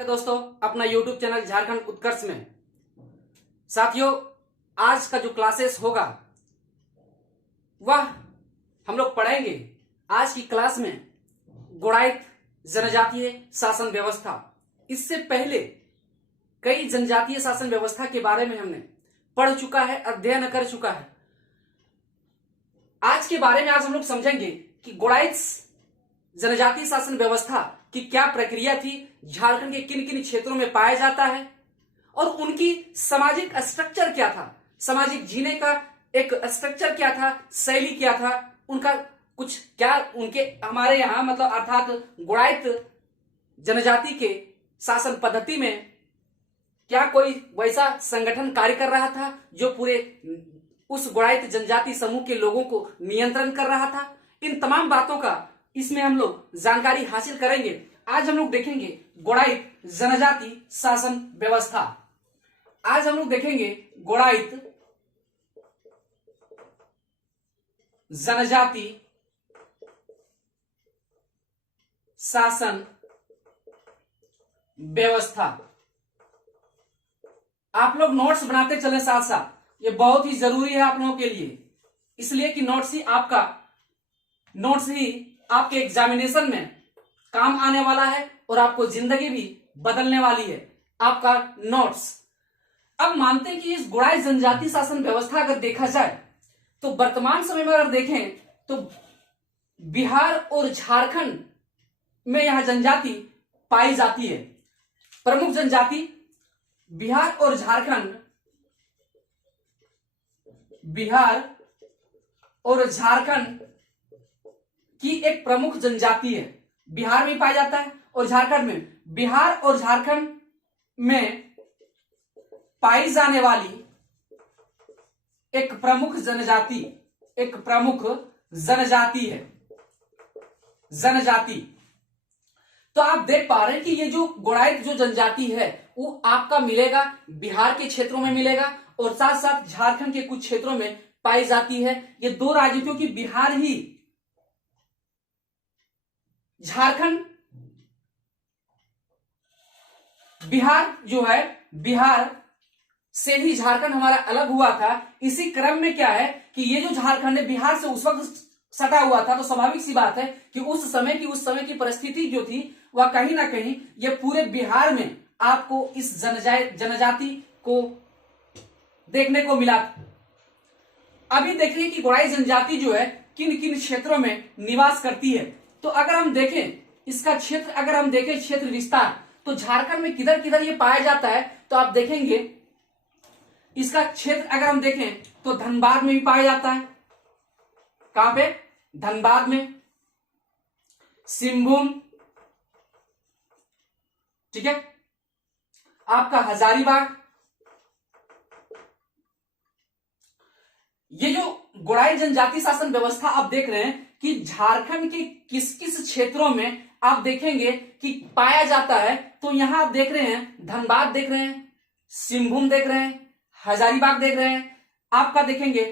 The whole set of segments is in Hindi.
दोस्तों, अपना YouTube चैनल झारखंड उत्कर्ष में साथियों, आज का जो क्लासेस होगा वह हम लोग पढ़ेंगे। आज की क्लास में गुणायत जनजातीय शासन व्यवस्था। इससे पहले कई जनजातीय शासन व्यवस्था के बारे में हमने पढ़ चुका है, अध्ययन कर चुका है। आज के बारे में आज हम लोग समझेंगे कि गुणायत जनजातीय शासन व्यवस्था की क्या प्रक्रिया थी, झारखंड के किन किन क्षेत्रों में पाया जाता है और उनकी सामाजिक स्ट्रक्चर क्या था, सामाजिक जीने का एक स्ट्रक्चर क्या था, शैली क्या था, उनका कुछ क्या उनके हमारे यहाँ मतलब अर्थात गुणायत जनजाति के शासन पद्धति में क्या कोई वैसा संगठन कार्य कर रहा था जो पूरे उस गुणायत जनजाति समूह के लोगों को नियंत्रण कर रहा था। इन तमाम बातों का इसमें हम लोग जानकारी हासिल करेंगे। आज हम लोग देखेंगे गुणायत जनजाति शासन व्यवस्था। आज हम लोग देखेंगे गुणायत जनजाति शासन व्यवस्था। आप लोग नोट्स बनाते चले साथ साथ, ये बहुत ही जरूरी है आप लोगों के लिए, इसलिए कि नोट्स ही आपके एग्जामिनेशन में काम आने वाला है और आपको जिंदगी भी बदलने वाली है आपका नोट्स। अब मानते हैं कि इस गुणायत जनजाति शासन व्यवस्था अगर देखा जाए तो वर्तमान समय में अगर देखें तो बिहार और झारखंड में यह जनजाति पाई जाती है। प्रमुख जनजाति बिहार और झारखंड की एक प्रमुख जनजाति है। बिहार में पाया जाता है और झारखंड में। बिहार और झारखंड में पाई जाने वाली एक प्रमुख जनजाति है जनजाति। तो आप देख पा रहे हैं कि ये जो गुणायत जो जनजाति है वो आपका मिलेगा बिहार के क्षेत्रों में मिलेगा और साथ साथ झारखंड के कुछ क्षेत्रों में पाई जाती है। ये दो राज्य, क्योंकि बिहार जो है, बिहार से ही झारखंड हमारा अलग हुआ था। इसी क्रम में क्या है कि ये जो झारखंड है बिहार से उस वक्त सटा हुआ था, तो स्वाभाविक सी बात है कि उस समय की परिस्थिति जो थी वह कहीं ना कहीं ये पूरे बिहार में आपको इस जनजाति को देखने को मिला। अभी देखिए कि गुणायत जनजाति जो है किन किन क्षेत्रों में निवास करती है। तो अगर हम देखें इसका क्षेत्र, क्षेत्र विस्तार, तो झारखंड में किधर किधर ये पाया जाता है, तो आप देखेंगे इसका क्षेत्र अगर हम देखें तो धनबाद में भी पाया जाता है। कहां पे? धनबाद में, सिंहभूम, ठीक है, आपका हजारीबाग। ये जो गुणायत जनजाति शासन व्यवस्था आप देख रहे हैं कि झारखंड के किस किस क्षेत्रों में आप देखेंगे कि पाया जाता है। तो यहां आप देख रहे हैं धनबाद देख रहे हैं, सिंहभूम देख रहे हैं, हजारीबाग देख रहे हैं। आपका देखेंगे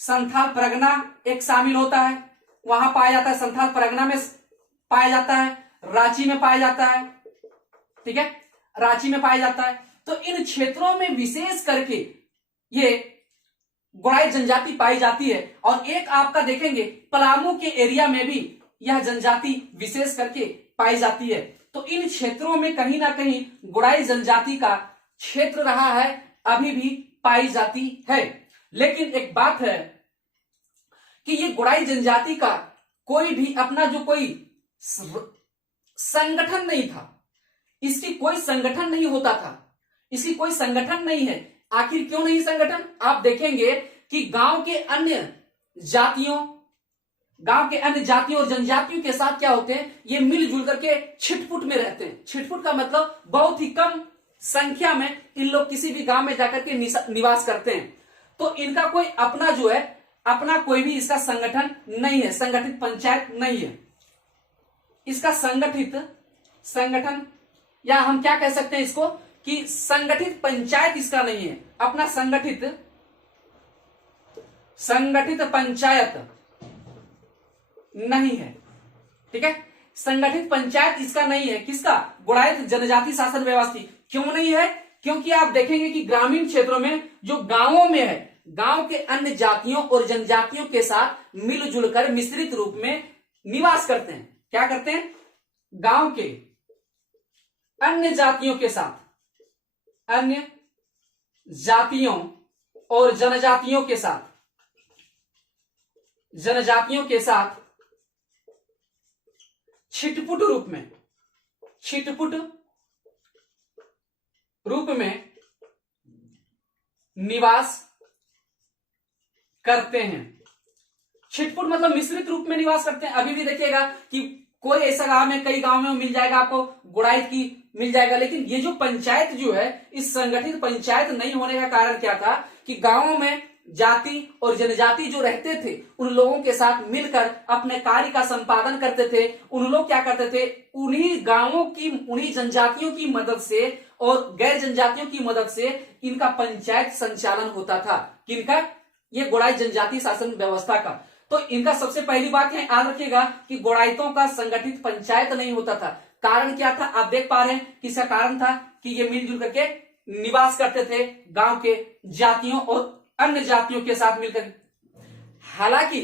संथाल परगना एक शामिल होता है, वहां पाया जाता है, संथाल परगना में पाया जाता है, रांची में पाया जाता है, ठीक है, रांची में पाया जाता है। तो इन क्षेत्रों में विशेष करके ये गुणायत जनजाति पाई जाती है। और एक आपका देखेंगे पलामू के एरिया में भी यह जनजाति विशेष करके पाई जाती है। तो इन क्षेत्रों में कहीं ना कहीं गुणायत जनजाति का क्षेत्र रहा है, अभी भी पाई जाती है। लेकिन एक बात है कि ये गुणायत जनजाति का कोई भी अपना जो कोई संगठन नहीं था, इसकी कोई संगठन नहीं होता था, इसकी कोई संगठन नहीं है। आखिर क्यों नहीं संगठन? आप देखेंगे कि गांव के अन्य जातियों और जनजातियों के साथ क्या होते हैं, ये मिलजुल करके छिटपुट में रहते हैं। छिटपुट का मतलब बहुत ही कम संख्या में इन लोग किसी भी गांव में जाकर के निवास करते हैं। तो इनका कोई अपना जो है, अपना कोई भी इसका संगठन नहीं है, संगठित पंचायत नहीं है। इसका संगठन या हम क्या कह सकते हैं इसको कि संगठित पंचायत इसका नहीं है, अपना संगठित पंचायत नहीं है, ठीक है। संगठित पंचायत इसका नहीं है। किसका? गुणायत जनजाति शासन व्यवस्था। क्यों नहीं है? क्योंकि आप देखेंगे कि ग्रामीण क्षेत्रों में जो गांवों में है, गांव के अन्य जातियों और जनजातियों के साथ मिलजुल कर मिश्रित रूप में निवास करते हैं। क्या करते हैं? गांव के अन्य जातियों के साथ, अन्य जातियों और जनजातियों के साथ, जनजातियों के साथ छिटपुट रूप में, छिटपुट रूप में निवास करते हैं। छिटपुट मतलब मिश्रित रूप में निवास करते हैं। अभी भी देखिएगा कि कोई ऐसा गांव में, कई गांव में मिल जाएगा आपको गुड़ाइत की मिल जाएगा, लेकिन ये जो पंचायत जो है, इस संगठित पंचायत नहीं होने का कारण क्या था कि गांवों में जाति और जनजाति जो रहते थे उन लोगों के साथ मिलकर अपने कार्य का संपादन करते थे। उन लोग क्या करते थे? उन्हीं गांवों की, उन्हीं जनजातियों की मदद से और गैर जनजातियों की मदद से इनका पंचायत संचालन होता था। किनका? ये गोड़ाई जनजाति शासन व्यवस्था का। तो इनका सबसे पहली बात है, याद रखिएगा कि गोड़ाइतों का संगठित पंचायत नहीं होता था। कारण क्या था? आप देख पा रहे हैं कि इसका कारण था कि ये मिलजुल करके निवास करते थे गांव के जातियों और अन्य जातियों के साथ मिलकर। हालांकि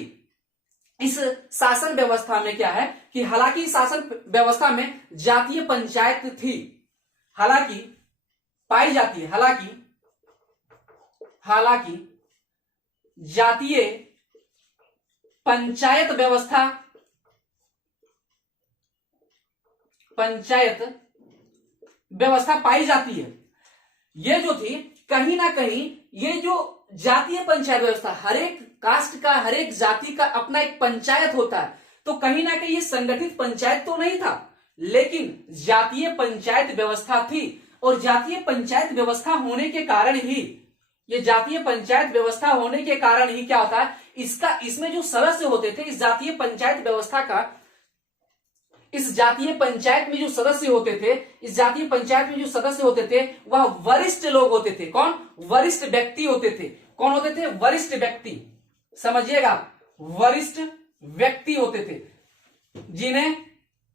इस शासन व्यवस्था में क्या है कि हालांकि शासन व्यवस्था में जातीय पंचायत थी, हालांकि पाई जाती है, हालांकि जातीय पंचायत व्यवस्था, पंचायत व्यवस्था पाई जाती है। ये जो थी कहीं ना कहीं, ये जो जातीय पंचायत व्यवस्था, हर एक कास्ट का, हर एक जाति का अपना एक पंचायत होता है, तो कहीं ना कहीं ये संगठित पंचायत तो नहीं था, लेकिन जातीय पंचायत व्यवस्था थी। और जातीय पंचायत व्यवस्था होने के कारण ही, ये जातीय पंचायत व्यवस्था होने के कारण ही क्या होता है, इसमें जो सदस्य होते थे, इस जातीय पंचायत व्यवस्था का, इस जातीय पंचायत में जो सदस्य होते थे, इस जातीय पंचायत में जो सदस्य होते थे वह वरिष्ठ लोग होते थे। कौन? वरिष्ठ व्यक्ति होते थे। कौन होते थे? वरिष्ठ व्यक्ति। समझिएगा, वरिष्ठ व्यक्ति होते थे जिन्हें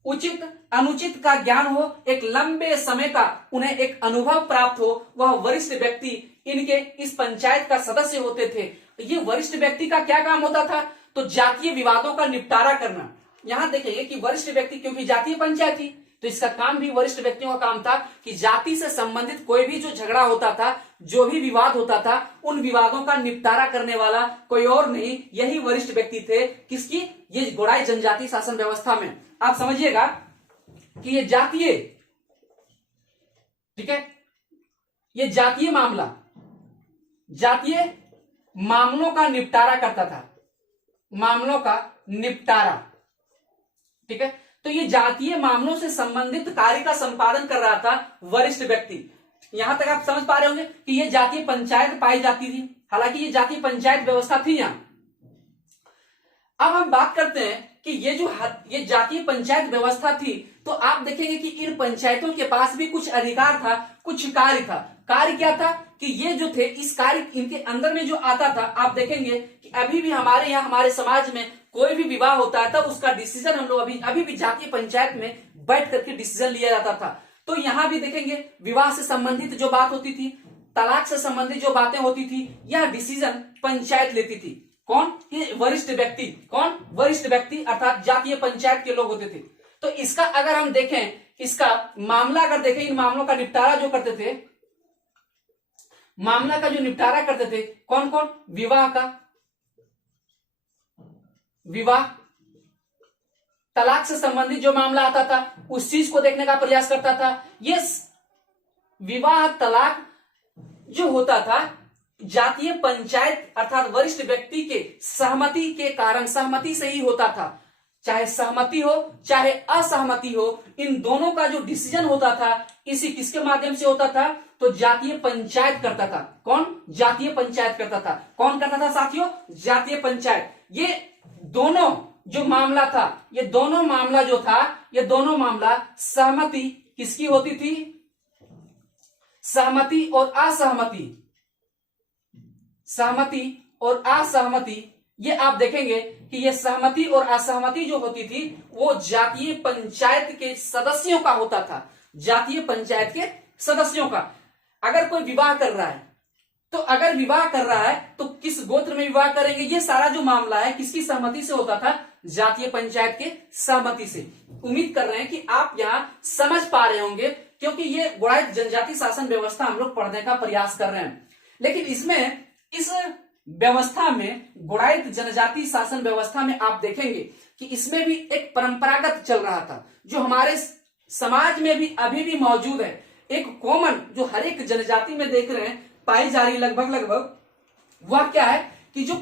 उचित अनुचित का ज्ञान हो, एक लंबे समय का उन्हें एक अनुभव प्राप्त हो, वह वरिष्ठ व्यक्ति इनके इस पंचायत का सदस्य होते थे। ये वरिष्ठ व्यक्ति का क्या काम होता था? तो जातीय विवादों का निपटारा करना। यहां देखेंगे कि वरिष्ठ व्यक्ति, क्योंकि जातीय पंचायत थी तो इसका काम भी वरिष्ठ व्यक्तियों का काम था कि जाति से संबंधित कोई भी जो झगड़ा होता था, जो भी विवाद होता था, उन विवादों का निपटारा करने वाला कोई और नहीं, यही वरिष्ठ व्यक्ति थे। किसकी? ये गोड़ाई जनजाति शासन व्यवस्था में। आप समझिएगा कि ये जातीय, ठीक है, ये जातीय मामला, जातीय मामलों का निपटारा करता था, मामलों का निपटारा, ठीक है। तो ये जातीय मामलों से संबंधित कार्य का संपादन कर रहा था वरिष्ठ व्यक्ति। यहां तक आप समझ पा रहे होंगे कि ये जातीय पंचायत पाई जाती थी, हालांकि ये जातीय पंचायत व्यवस्था थी यहां। अब हम बात करते हैं कि ये जातीय पंचायत व्यवस्था थी, तो आप देखेंगे कि इन पंचायतों के पास भी कुछ अधिकार था, कुछ कार्य था। कार्य क्या था कि ये जो थे, इस कार्य इनके अंदर में जो आता था, आप देखेंगे कि अभी भी हमारे यहाँ, हमारे समाज में कोई भी विवाह होता है तो उसका डिसीजन हम लोग अभी भी जातीय पंचायत में बैठ करके डिसीजन लिया जाता था। तो यहाँ भी देखेंगे विवाह से संबंधित जो बात होती थी, तलाक से संबंधित जो बातें होती थी, यह डिसीजन पंचायत लेती थी। कौन? ये वरिष्ठ व्यक्ति। कौन? वरिष्ठ व्यक्ति, अर्थात जातीय पंचायत के लोग होते थे। तो इसका अगर हम देखें, इसका मामला अगर देखें, इन मामलों का निपटारा जो करते थे, मामला का जो निपटारा करते थे, कौन कौन? विवाह का, विवाह, तलाक से संबंधित जो मामला आता था उस चीज को देखने का प्रयास करता था। ये विवाह तलाक जो होता था, जातीय पंचायत अर्थात वरिष्ठ व्यक्ति के सहमति के कारण, सहमति से ही होता था। चाहे सहमति हो चाहे असहमति हो, इन दोनों का जो डिसीजन होता था, इसी किसके माध्यम से होता था? तो जातीय पंचायत करता था। कौन? जातीय पंचायत करता था। कौन करता था साथियों? जातीय पंचायत। ये दोनों जो मामला था, ये दोनों मामला जो था, ये दोनों मामला सहमति किसकी होती थी? सहमति और असहमति, सहमति और असहमति ये आप देखेंगे कि ये सहमति और असहमति जो होती थी वो जातीय पंचायत के सदस्यों का होता था। जातीय पंचायत के सदस्यों का। अगर कोई विवाह कर रहा है तो अगर विवाह कर रहा है तो किस गोत्र में विवाह करेंगे, ये सारा जो मामला है किसकी सहमति से होता था, जातीय पंचायत के सहमति से। उम्मीद कर रहे हैं कि आप यहां समझ पा रहे होंगे, क्योंकि ये गुणायत जनजाति शासन व्यवस्था हम लोग पढ़ने का प्रयास कर रहे हैं। लेकिन इसमें इस व्यवस्था में, गुणायत जनजाति शासन व्यवस्था में आप देखेंगे कि इसमें भी एक परंपरागत चल रहा था जो हमारे समाज में भी अभी भी मौजूद है। एक कॉमन जो हर एक जनजाति में देख रहे हैं पाई जा रही लगभग वह क्या है कि जो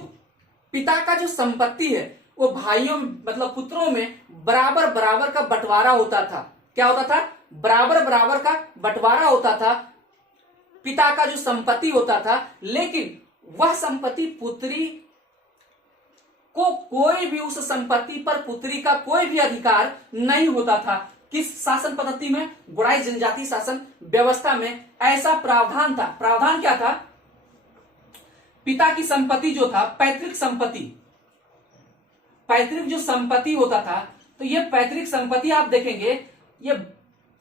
पिता का जो संपत्ति है वो भाइयों मतलब पुत्रों में बराबर बराबर का बंटवारा होता था। क्या होता था? बराबर बराबर का बंटवारा होता था। पिता का जो संपत्ति होता था, लेकिन वह संपत्ति पुत्री को कोई भी उस संपत्ति पर पुत्री का कोई भी अधिकार नहीं होता था। किस शासन पद्धति में? गुणाई जनजाति शासन व्यवस्था में ऐसा प्रावधान था। प्रावधान क्या था? पिता की संपत्ति जो था, पैतृक संपत्ति, पैतृक जो संपत्ति होता था, तो ये पैतृक संपत्ति आप देखेंगे ये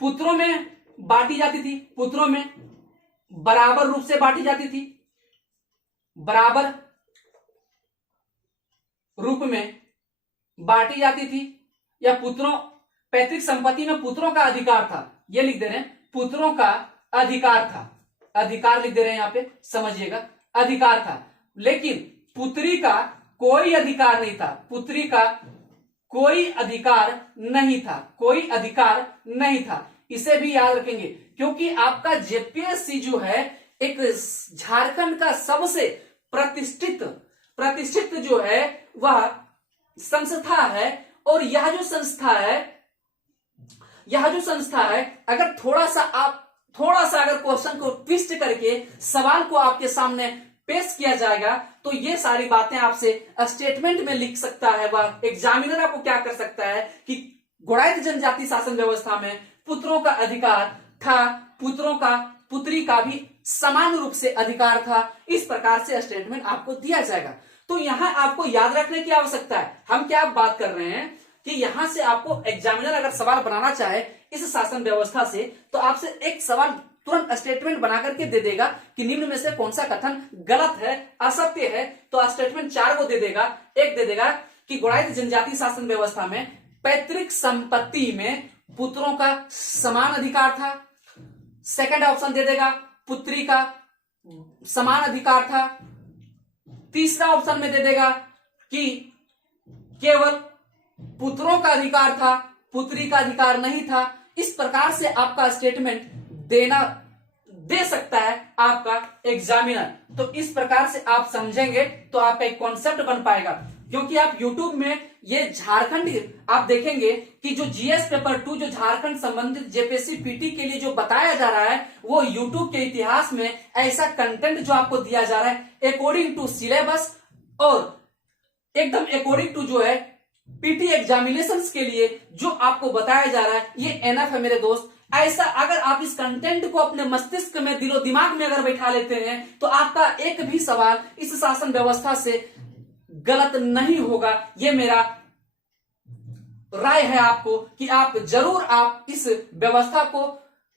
पुत्रों में बांटी जाती थी। पुत्रों में बराबर रूप से बांटी जाती थी, बराबर रूप में बांटी जाती थी। या पुत्रों, पैतृक संपत्ति में पुत्रों का अधिकार था, ये लिख दे रहे हैं, पुत्रों का अधिकार था। अधिकार लिख दे रहे हैं यहां पे, समझिएगा, अधिकार था। लेकिन पुत्री का कोई अधिकार नहीं था। पुत्री का कोई अधिकार नहीं था, कोई अधिकार नहीं था। इसे भी याद रखेंगे, क्योंकि आपका जेपीएससी जो है एक झारखंड का सबसे प्रतिष्ठित जो है वह संस्था है। और यह जो संस्था है अगर थोड़ा सा अगर क्वेश्चन को ट्विस्ट करके सवाल को आपके सामने पेश किया जाएगा तो ये सारी बातें आपसे स्टेटमेंट में लिख सकता है। वह एग्जामिनर आपको क्या कर सकता है कि गुणायत जनजाति शासन व्यवस्था में पुत्रों का अधिकार था, पुत्री का भी समान रूप से अधिकार था। इस प्रकार से स्टेटमेंट आपको दिया जाएगा। तो यहां आपको याद रखने की आवश्यकता है। हम क्या बात कर रहे हैं कि यहां से आपको एग्जामिनर अगर सवाल बनाना चाहे इस शासन व्यवस्था से, तो आपसे एक सवाल तुरंत स्टेटमेंट बना करके दे देगा कि निम्न में से कौन सा कथन गलत है, असत्य है। तो स्टेटमेंट 4 को दे देगा। एक दे देगा कि गुणायत जनजाति शासन व्यवस्था में पैतृक संपत्ति में पुत्रों का समान अधिकार था। सेकंड ऑप्शन दे देगा पुत्री का समान अधिकार था। तीसरा ऑप्शन में दे देगा कि केवल पुत्रों का अधिकार था, पुत्री का अधिकार नहीं था। इस प्रकार से आपका स्टेटमेंट दे सकता है आपका एग्जामिनर। तो इस प्रकार से आप समझेंगे तो आपका एक कॉन्सेप्ट बन पाएगा। क्योंकि आप YouTube में ये झारखंड आप देखेंगे कि जो जीएस पेपर 2 जो झारखंड संबंधित जेपीएससी पीटी के लिए जो बताया जा रहा है वो YouTube के इतिहास में ऐसा कंटेंट जो आपको दिया जा रहा है अकॉर्डिंग टू सिलेबस और एकदम अकॉर्डिंग टू जो है पीटी एग्जामिनेशंस के लिए जो आपको बताया जा रहा है ये एनएफ है मेरे दोस्त। ऐसा अगर आप इस कंटेंट को अपने मस्तिष्क में, दिलो दिमाग में अगर बैठा लेते हैं तो आपका एक भी सवाल इस शासन व्यवस्था से गलत नहीं होगा। ये मेरा राय है आपको कि आप जरूर आप इस व्यवस्था को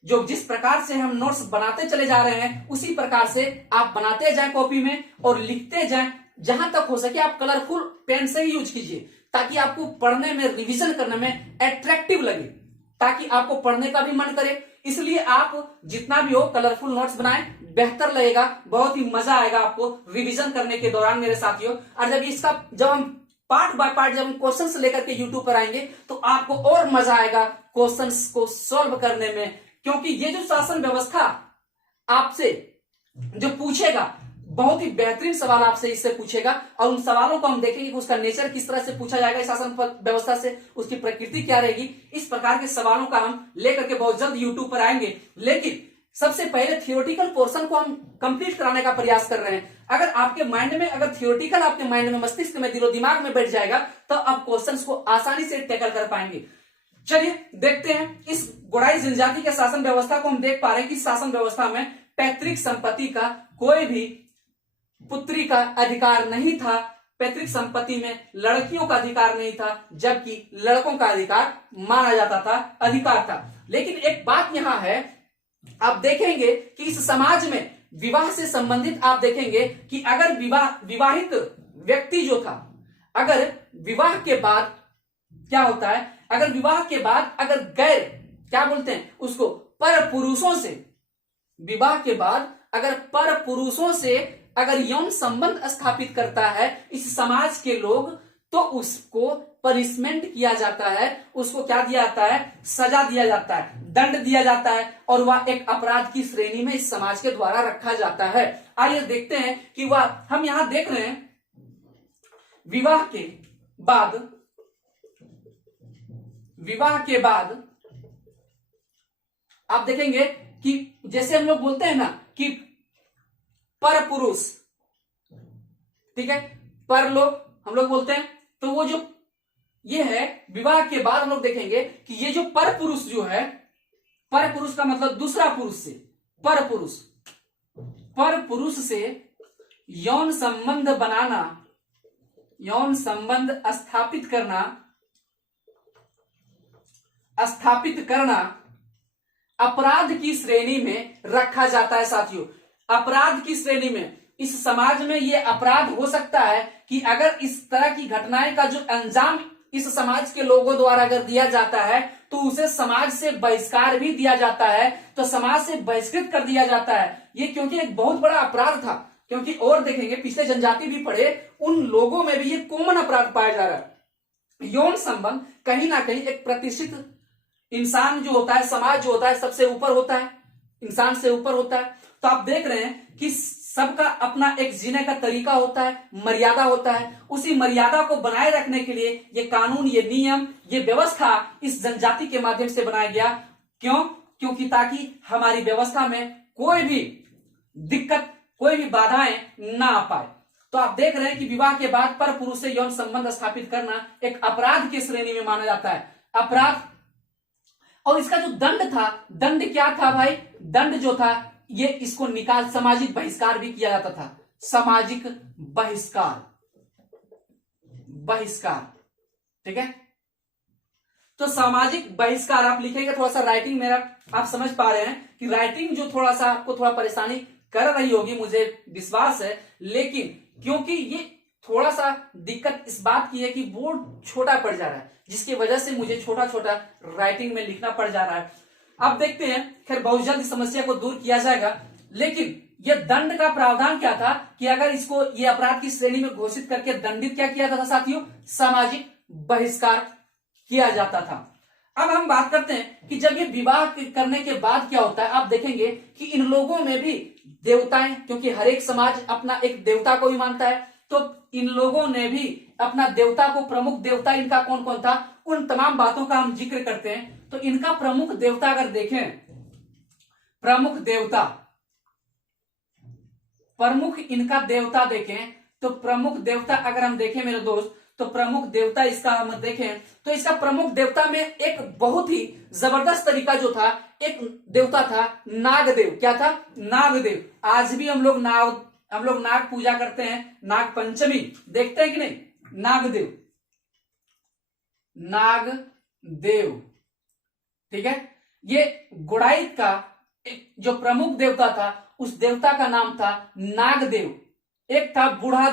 जो जिस प्रकार से हम नोट्स बनाते चले जा रहे हैं उसी प्रकार से आप बनाते जाएं कॉपी में और लिखते जाएं। जहां तक हो सके आप कलरफुल पेन से ही यूज कीजिए ताकि आपको पढ़ने में, रिवीजन करने में अट्रैक्टिव लगे, ताकि आपको पढ़ने का भी मन करे। इसलिए आप जितना भी हो कलरफुल नोट्स बनाएं, बेहतर लगेगा, बहुत ही मजा आएगा आपको रिवीजन करने के दौरान मेरे साथियों। और जब हम पार्ट बाय पार्ट जब हम क्वेश्चंस लेकर के यूट्यूब पर आएंगे तो आपको और मजा आएगा क्वेश्चंस को सॉल्व करने में। क्योंकि ये जो शासन व्यवस्था आपसे जो पूछेगा बहुत ही बेहतरीन सवाल आपसे इससे पूछेगा और उन सवालों को हम देखेंगे कि उसका नेचर किस तरह से पूछा जाएगा इस शासन व्यवस्था से, उसकी प्रकृति क्या रहेगी। इस प्रकार के सवालों का हम लेकर के बहुत जल्द यूट्यूब पर आएंगे। लेकिन सबसे पहले थियोरेटिकल पोर्शन को हम कंप्लीट कराने का प्रयास कर रहे हैं। अगर आपके माइंड में, अगर थियोरेटिकल आपके माइंड में, मस्तिष्क में, दिलो दिमाग में बैठ जाएगा तो आप क्वेश्चंस को आसानी से टैकल कर पाएंगे। चलिए देखते हैं इस गुणाई जनजाति के शासन व्यवस्था को। हम देख पा रहे हैं कि शासन व्यवस्था में पैतृक संपत्ति का कोई भी पुत्री का अधिकार नहीं था। पैतृक संपत्ति में लड़कियों का अधिकार नहीं था, जबकि लड़कों का अधिकार माना जाता था, अधिकार था। लेकिन एक बात यहां है, आप देखेंगे कि इस समाज में विवाह से संबंधित आप देखेंगे कि अगर विवाहित व्यक्ति जो था, अगर विवाह के बाद क्या होता है, अगर विवाह के बाद अगर गैर क्या बोलते हैं उसको, पर पुरुषों से, विवाह के बाद अगर पर पुरुषों से अगर यौन संबंध स्थापित करता है इस समाज के लोग, तो उसको पनिशमेंट किया जाता है, उसको क्या दिया जाता है, सजा दिया जाता है, दंड दिया जाता है, और वह एक अपराध की श्रेणी में इस समाज के द्वारा रखा जाता है। आइए देखते हैं कि वह, हम यहां देख रहे हैं विवाह के बाद आप देखेंगे कि जैसे हम लोग बोलते हैं ना कि पर पुरुष, ठीक है, पर लोग हम लोग बोलते हैं, तो वो जो ये है विवाह के बाद हम लोग देखेंगे कि ये जो पर पुरुष जो है, पर पुरुष का मतलब दूसरा पुरुष से, पर पुरुष से यौन संबंध बनाना, यौन संबंध स्थापित करना अपराध की श्रेणी में रखा जाता है। साथियों, अपराध की श्रेणी में इस समाज में यह अपराध हो सकता है कि अगर इस तरह की घटनाएं का जो अंजाम इस समाज के लोगों द्वारा अगर दिया जाता है तो उसे समाज से बहिष्कार भी दिया जाता है, तो समाज से बहिष्कृत कर दिया जाता है। ये क्योंकि एक बहुत बड़ा अपराध था, क्योंकि और देखेंगे पिछले जनजाति भी पढ़े, उन लोगों में भी ये कॉमन अपराध पाया जा रहा है। यौन संबंध कहीं ना कहीं एक प्रतिष्ठित इंसान जो होता है, समाज जो होता है, सबसे ऊपर होता है, इंसान से ऊपर होता है। तो आप देख रहे हैं कि सबका अपना एक जीने का तरीका होता है, मर्यादा होता है। उसी मर्यादा को बनाए रखने के लिए ये कानून, ये नियम, ये व्यवस्था इस जनजाति के माध्यम से बनाया गया। क्यों? क्योंकि ताकि हमारी व्यवस्था में कोई भी दिक्कत, कोई भी बाधाएं ना आ पाए। तो आप देख रहे हैं कि विवाह के बाद पर पुरुष से यौन संबंध स्थापित करना एक अपराध की श्रेणी में माना जाता है, अपराध। और इसका जो दंड था, दंड क्या था भाई? दंड जो था ये इसको निकाल, सामाजिक बहिष्कार भी किया जाता था, सामाजिक बहिष्कार, ठीक है। तो सामाजिक बहिष्कार आप लिखेंगे, थोड़ा सा राइटिंग मेरा आप समझ पा रहे हैं कि राइटिंग जो थोड़ा सा आपको थोड़ा परेशानी कर रही होगी, मुझे विश्वास है। लेकिन क्योंकि ये थोड़ा सा दिक्कत इस बात की है कि बोर्ड छोटा पड़ जा रहा है, जिसकी वजह से मुझे छोटा छोटा राइटिंग में लिखना पड़ जा रहा है। अब देखते हैं, खैर बहुत जल्द इस समस्या को दूर किया जाएगा। लेकिन यह दंड का प्रावधान क्या था कि अगर इसको ये अपराध की श्रेणी में घोषित करके दंडित क्या किया था साथियों? सामाजिक बहिष्कार किया जाता था। अब हम बात करते हैं कि जब ये विवाह करने के बाद क्या होता है। आप देखेंगे कि इन लोगों में भी देवताएं, क्योंकि हर एक समाज अपना एक देवता को भी मानता है, तो इन लोगों ने भी अपना देवता को, प्रमुख देवता इनका कौन कौन था, उन तमाम बातों का हम जिक्र करते हैं। तो इनका प्रमुख देवता अगर देखें, प्रमुख इनका देवता देखें, तो प्रमुख देवता अगर हम देखें मेरे दोस्त, तो प्रमुख देवता इसका हम देखें तो इसका प्रमुख देवता में एक बहुत ही जबरदस्त तरीका जो था, एक देवता था नागदेव। क्या था? नागदेव। आज भी हम लोग नाग पूजा करते हैं, नाग पंचमी देखते हैं कि नहीं? नागदेव, ठीक है। ये गुड़ाइत का एक जो प्रमुख देवता था, उस देवता का नाम था नागदेव। एक था बूढ़ा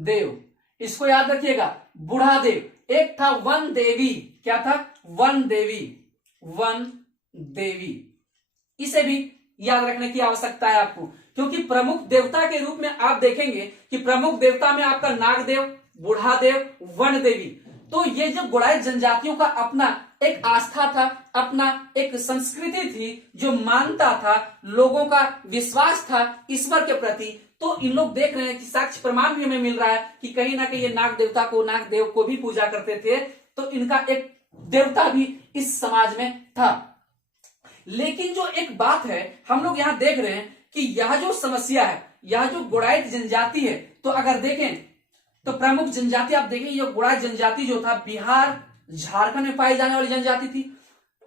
देव, इसको याद रखिएगा, बूढ़ा देव। एक था वन देवी। क्या था? वन देवी। इसे भी याद रखने की आवश्यकता है आपको, क्योंकि प्रमुख देवता के रूप में आप देखेंगे कि प्रमुख देवता में आपका नागदेव, बूढ़ा देव, वन देवी। तो ये जो गुड़ाइत जनजातियों का अपना एक आस्था था, अपना एक संस्कृति थी, जो मानता था, लोगों का विश्वास था ईश्वर के प्रति। तो इन लोग देख रहे हैं कि साक्ष्य प्रमाण भी हमें मिल रहा है कि कहीं ना कहीं ये नाग देव को भी पूजा करते थे। तो इनका एक देवता भी इस समाज में था। लेकिन जो एक बात है, हम लोग यहां देख रहे हैं कि यह जो समस्या है, यह जो गुड़ाइत जनजाति है, तो अगर देखें तो प्रमुख जनजाति आप देखें, यह गुड़ाइत जनजाति जो था बिहार, झारखंड में पाई जाने वाली जनजाति थी।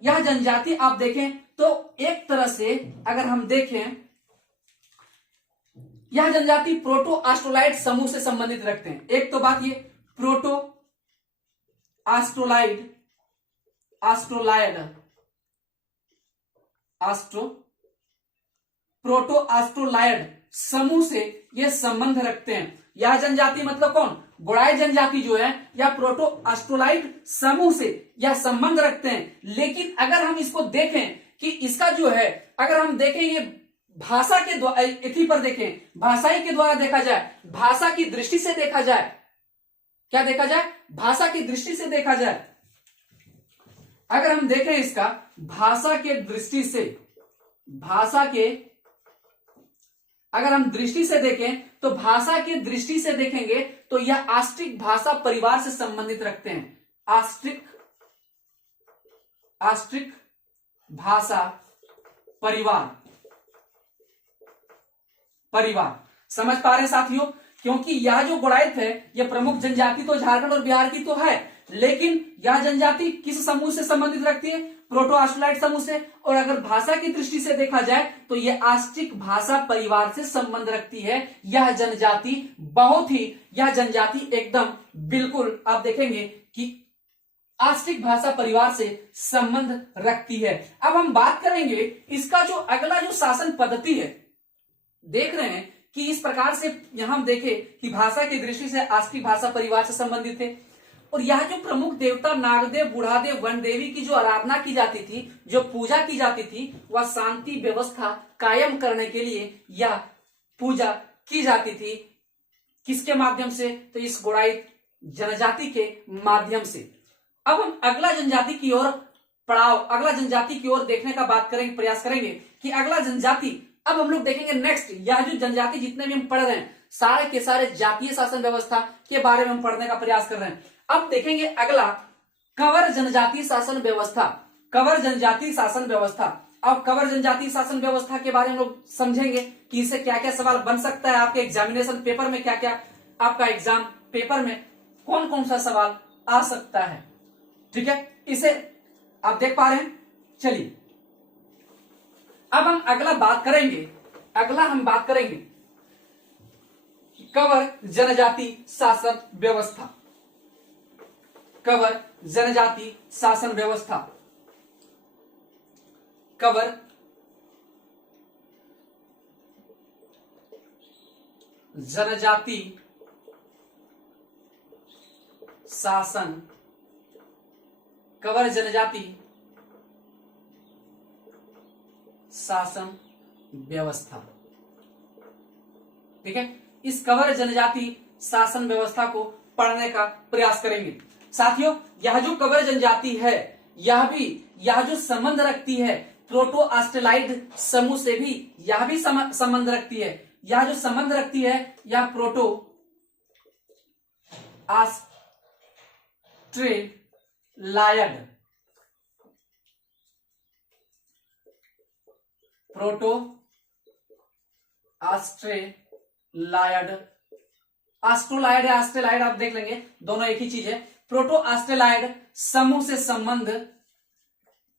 यह जनजाति आप देखें तो एक तरह से अगर हम देखें यह जनजाति प्रोटो ऑस्ट्रोलाइड समूह से संबंधित रखते हैं। एक तो बात ये प्रोटो ऑस्ट्रोलाइड प्रोटो ऑस्ट्रोलाइड समूह से यह संबंध रखते हैं। यह जनजाति मतलब कौन, गोड़ाई जनजाति जो है या प्रोटो ऑस्ट्रोलाइड समूह से यह संबंध रखते हैं। लेकिन अगर हम इसको देखें कि इसका जो है, अगर हम देखेंगे भाषा के द्वारा, इसी पर देखें, भाषाई के द्वारा देखा जाए, भाषा की दृष्टि से देखा जाए, क्या देखा जाए, भाषा की दृष्टि से देखा जाए, अगर हम देखें इसका भाषा के दृष्टि से, भाषा के अगर हम दृष्टि से देखें तो भाषा की दृष्टि से देखेंगे तो यह आस्ट्रिक भाषा परिवार से संबंधित रखते हैं। आस्ट्रिक भाषा परिवार समझ पा रहे हैं साथियों? क्योंकि यह जो गोड़ाइत है यह प्रमुख जनजाति तो झारखंड और बिहार की तो है, लेकिन यह जनजाति किस समूह से संबंधित रखती है, प्रोटो ऑस्ट्रोलाइड समूह से। और अगर भाषा की दृष्टि से देखा जाए तो यह आस्ट्रिक भाषा परिवार से संबंध रखती है। यह जनजाति यह जनजाति एकदम बिल्कुल आप देखेंगे कि आस्ट्रिक भाषा परिवार से संबंध रखती है। अब हम बात करेंगे इसका जो अगला जो शासन पद्धति है, देख रहे हैं कि इस प्रकार से यहां हम देखें कि भाषा की दृष्टि से आस्ट्रिक भाषा परिवार से संबंधित है। और यह जो प्रमुख देवता नागदेव, बूढ़ादेव, वन देवी की जो आराधना की जाती थी, जो पूजा की जाती थी, वह शांति व्यवस्था कायम करने के लिए यह पूजा की जाती थी। किसके माध्यम से, तो इस गोड़ाई जनजाति के माध्यम से। अब हम अगला जनजाति की ओर अगला जनजाति की ओर देखने का बात करेंगे, प्रयास करेंगे कि अगला जनजाति, अब हम लोग देखेंगे नेक्स्ट, यह जो जनजाति जितने भी हम पढ़ रहे हैं सारे के सारे जातीय शासन व्यवस्था के बारे में हम पढ़ने का प्रयास कर रहे हैं। अब देखेंगे अगला कंवर जनजाति शासन व्यवस्था। कंवर जनजाति शासन व्यवस्था, अब कंवर जनजाति शासन व्यवस्था के बारे में लोग समझेंगे कि इससे क्या क्या सवाल बन सकता है आपके एग्जामिनेशन पेपर में, क्या क्या आपका एग्जाम पेपर में कौन कौन सा सवाल आ सकता है। ठीक है, इसे आप देख पा रहे हैं। चलिए अब हम अगला बात करेंगे, कंवर जनजाति शासन व्यवस्था। कंवर जनजाति शासन व्यवस्था, कंवर जनजाति शासन, कंवर जनजाति शासन व्यवस्था। ठीक है, इस कंवर जनजाति शासन व्यवस्था को पढ़ने का प्रयास करेंगे। साथियों, यह जो कंवर जनजाति है यह जो संबंध रखती है प्रोटो ऑस्ट्रोलाइड समूह से भी, यह भी संबंध रखती है। यह जो संबंध रखती है यह प्रोटो ऑस्ट्रोलाइड है, ऑस्ट्रोलाइड आप देख लेंगे, दोनों एक ही चीज है। प्रोटो ऑस्ट्रोलाइड समूह से संबंध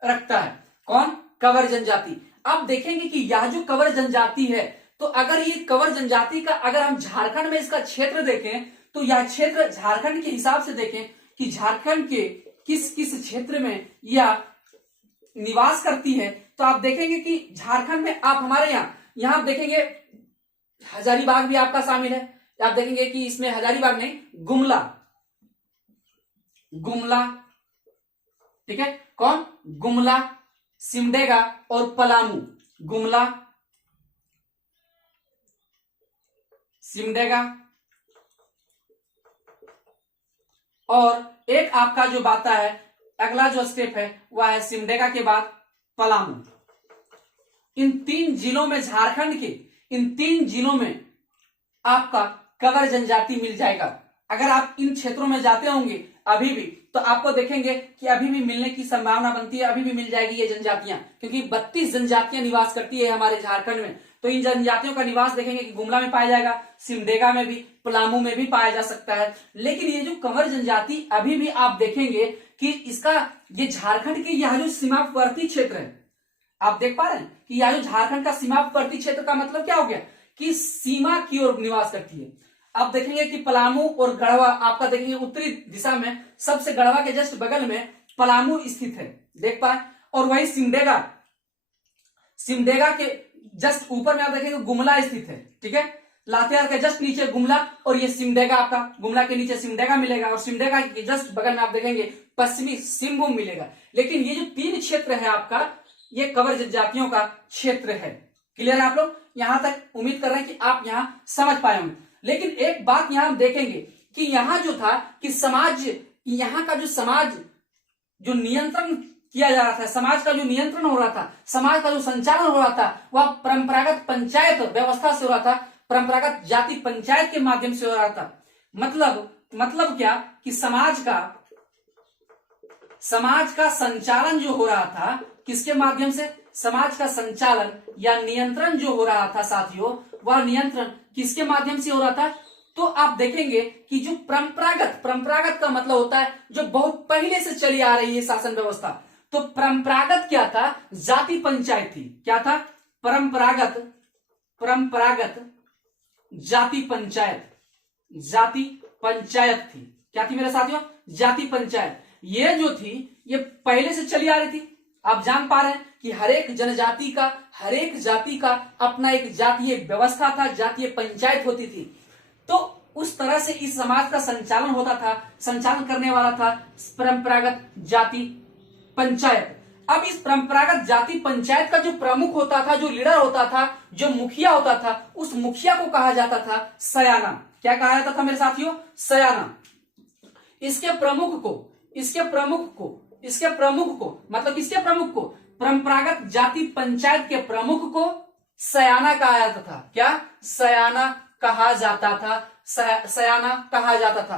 रखता है कौन, कंवर जनजाति। अब देखेंगे कि यह जो कंवर जनजाति है, तो अगर ये कंवर जनजाति का अगर हम झारखंड में इसका क्षेत्र देखें तो यह क्षेत्र झारखंड के हिसाब से देखें कि झारखंड के किस किस क्षेत्र में यह निवास करती है, तो आप देखेंगे कि झारखंड में आप हमारे यहां आप देखेंगे हजारीबाग भी आपका शामिल है। आप देखेंगे कि इसमें हजारीबाग नहीं, गुमला, ठीक है, कौन, गुमला, सिमडेगा और पलामू। गुमला, सिमडेगा और एक आपका जो बात है अगला जो स्टेप है वह है सिमडेगा के बाद पलामू। इन 3 जिलों में, झारखंड के इन 3 जिलों में आपका कंवर जनजाति मिल जाएगा। अगर आप इन क्षेत्रों में जाते होंगे अभी भी, तो आपको देखेंगे कि अभी भी मिलने की संभावना बनती है, अभी भी मिल जाएगी ये जनजातियां, क्योंकि 32 जनजातियां निवास करती है हमारे झारखंड में। तो इन जनजातियों का निवास देखेंगे कि गुमला में पाया जाएगा, सिमडेगा में भी, पलामू में भी पाया जा सकता है। लेकिन ये जो कंवर जनजाति अभी भी आप देखेंगे कि इसका ये झारखंड के यह जो सीमावर्ती क्षेत्र है, आप देख पा रहे हैं कि यह जो झारखंड का सीमावर्ती क्षेत्र का मतलब क्या हो गया कि सीमा की ओर निवास करती है। आप देखेंगे कि पलामू और गढ़वा आपका देखेंगे उत्तरी दिशा में, सबसे गढ़वा के जस्ट बगल में पलामू स्थित है, देख पाए। और वही सिमडेगा, सिमडेगा के जस्ट ऊपर में आप देखेंगे गुमला स्थित है, ठीक है। लातेहार के जस्ट नीचे गुमला और ये सिमडेगा, आपका गुमला के नीचे सिमडेगा मिलेगा और सिमडेगा के जस्ट बगल में आप देखेंगे पश्चिमी सिंहभूम मिलेगा। लेकिन ये जो 3 क्षेत्र है आपका, ये कवर जनजातियों का क्षेत्र है। क्लियर है आप लोग? यहां तक उम्मीद कर रहे हैं कि आप यहां समझ पाए होंगे। लेकिन एक बात यहां हम देखेंगे कि यहां जो था कि समाज, यहां का जो समाज जो नियंत्रण किया जा रहा था, समाज का जो नियंत्रण हो रहा था, समाज का जो संचालन हो रहा था, वह परंपरागत पंचायत व्यवस्था से हो रहा था, परंपरागत जाति पंचायत के माध्यम से हो रहा था। मतलब क्या कि समाज का संचालन जो हो रहा था किसके माध्यम से, समाज का संचालन या नियंत्रण जो हो रहा था साथियों, वह नियंत्रण किसके माध्यम से हो रहा था। तो आप देखेंगे कि जो परंपरागत का मतलब होता है जो बहुत पहले से चली आ रही है शासन व्यवस्था। तो परंपरागत क्या था, जाति पंचायत थी। क्या था? परंपरागत जाति पंचायत थी। क्या थी मेरे साथियों? जाति पंचायत। ये जो थी ये पहले से चली आ रही थी। आप जान पा रहे हैं कि हर एक जनजाति का, हर एक जाति का अपना एक जातीय व्यवस्था था, जातीय पंचायत होती थी। तो उस तरह से इस समाज का संचालन होता था, संचालन करने वाला था परंपरागत जाति पंचायत। अब इस परंपरागत जाति पंचायत का जो प्रमुख होता था, जो लीडर होता था, जो मुखिया होता था, उस मुखिया को कहा जाता था सयाना। क्या कहा जाता था मेरे साथियों? सयाना। इसके प्रमुख को मतलब किसके प्रमुख को? परंपरागत जाति पंचायत के प्रमुख को सयाना कहा जाता था। क्या? सयाना कहा जाता था। सयाना कहा जाता था।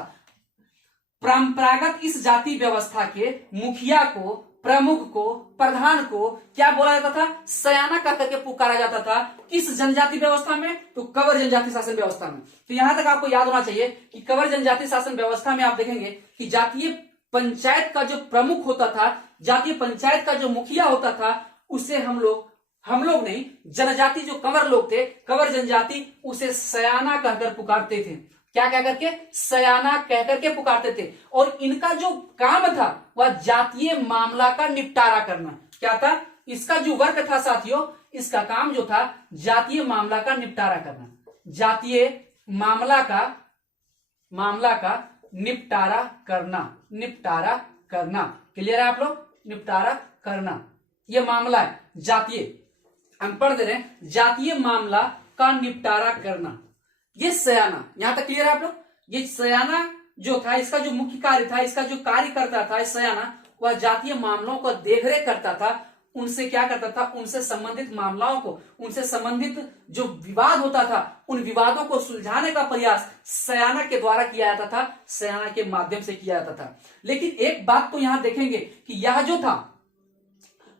परंपरागत इस जाति व्यवस्था के मुखिया को, प्रमुख को, प्रधान को क्या बोला जाता था? सयाना कह करके पुकारा जाता था। किस जनजाति व्यवस्था में? तो कवर जनजाति शासन व्यवस्था में। तो यहां तक आपको याद होना चाहिए कि कवर जनजाति शासन व्यवस्था में आप देखेंगे कि जातीय पंचायत का जो प्रमुख होता था, जातीय पंचायत का जो मुखिया होता था, उसे हम लोग नहीं, जनजाति जो कंवर लोग थे, कंवर जनजाति, उसे सयाना कहकर पुकारते थे। क्या कह करके? सयाना कह करके पुकारते थे। और इनका जो काम था वह जातीय मामला का निपटारा करना। क्या था? इसका जो वर्क था साथियों, इसका काम जो था जातीय मामला का निपटारा करना। जातीय मामला का निपटारा करना। क्लियर है आप लोग? निपटारा करना यह मामला है जातीय, हम पढ़ दे रहे हैं, जातीय मामला का निपटारा करना। ये सयाना, यहां तक क्लियर है आप लोग? ये सयाना जो था, इसका जो मुख्य कार्य था, इसका जो कार्य करता था सयाना, वह जातीय मामलों को देखरेख करता था। उनसे क्या करता था? उनसे संबंधित मामलाओं को, उनसे संबंधित जो विवाद होता था, उन विवादों को सुलझाने का प्रयास सयाना के द्वारा किया जाता था, सयाना के माध्यम से किया जाता था। लेकिन एक बात तो यहां देखेंगे कि यह जो था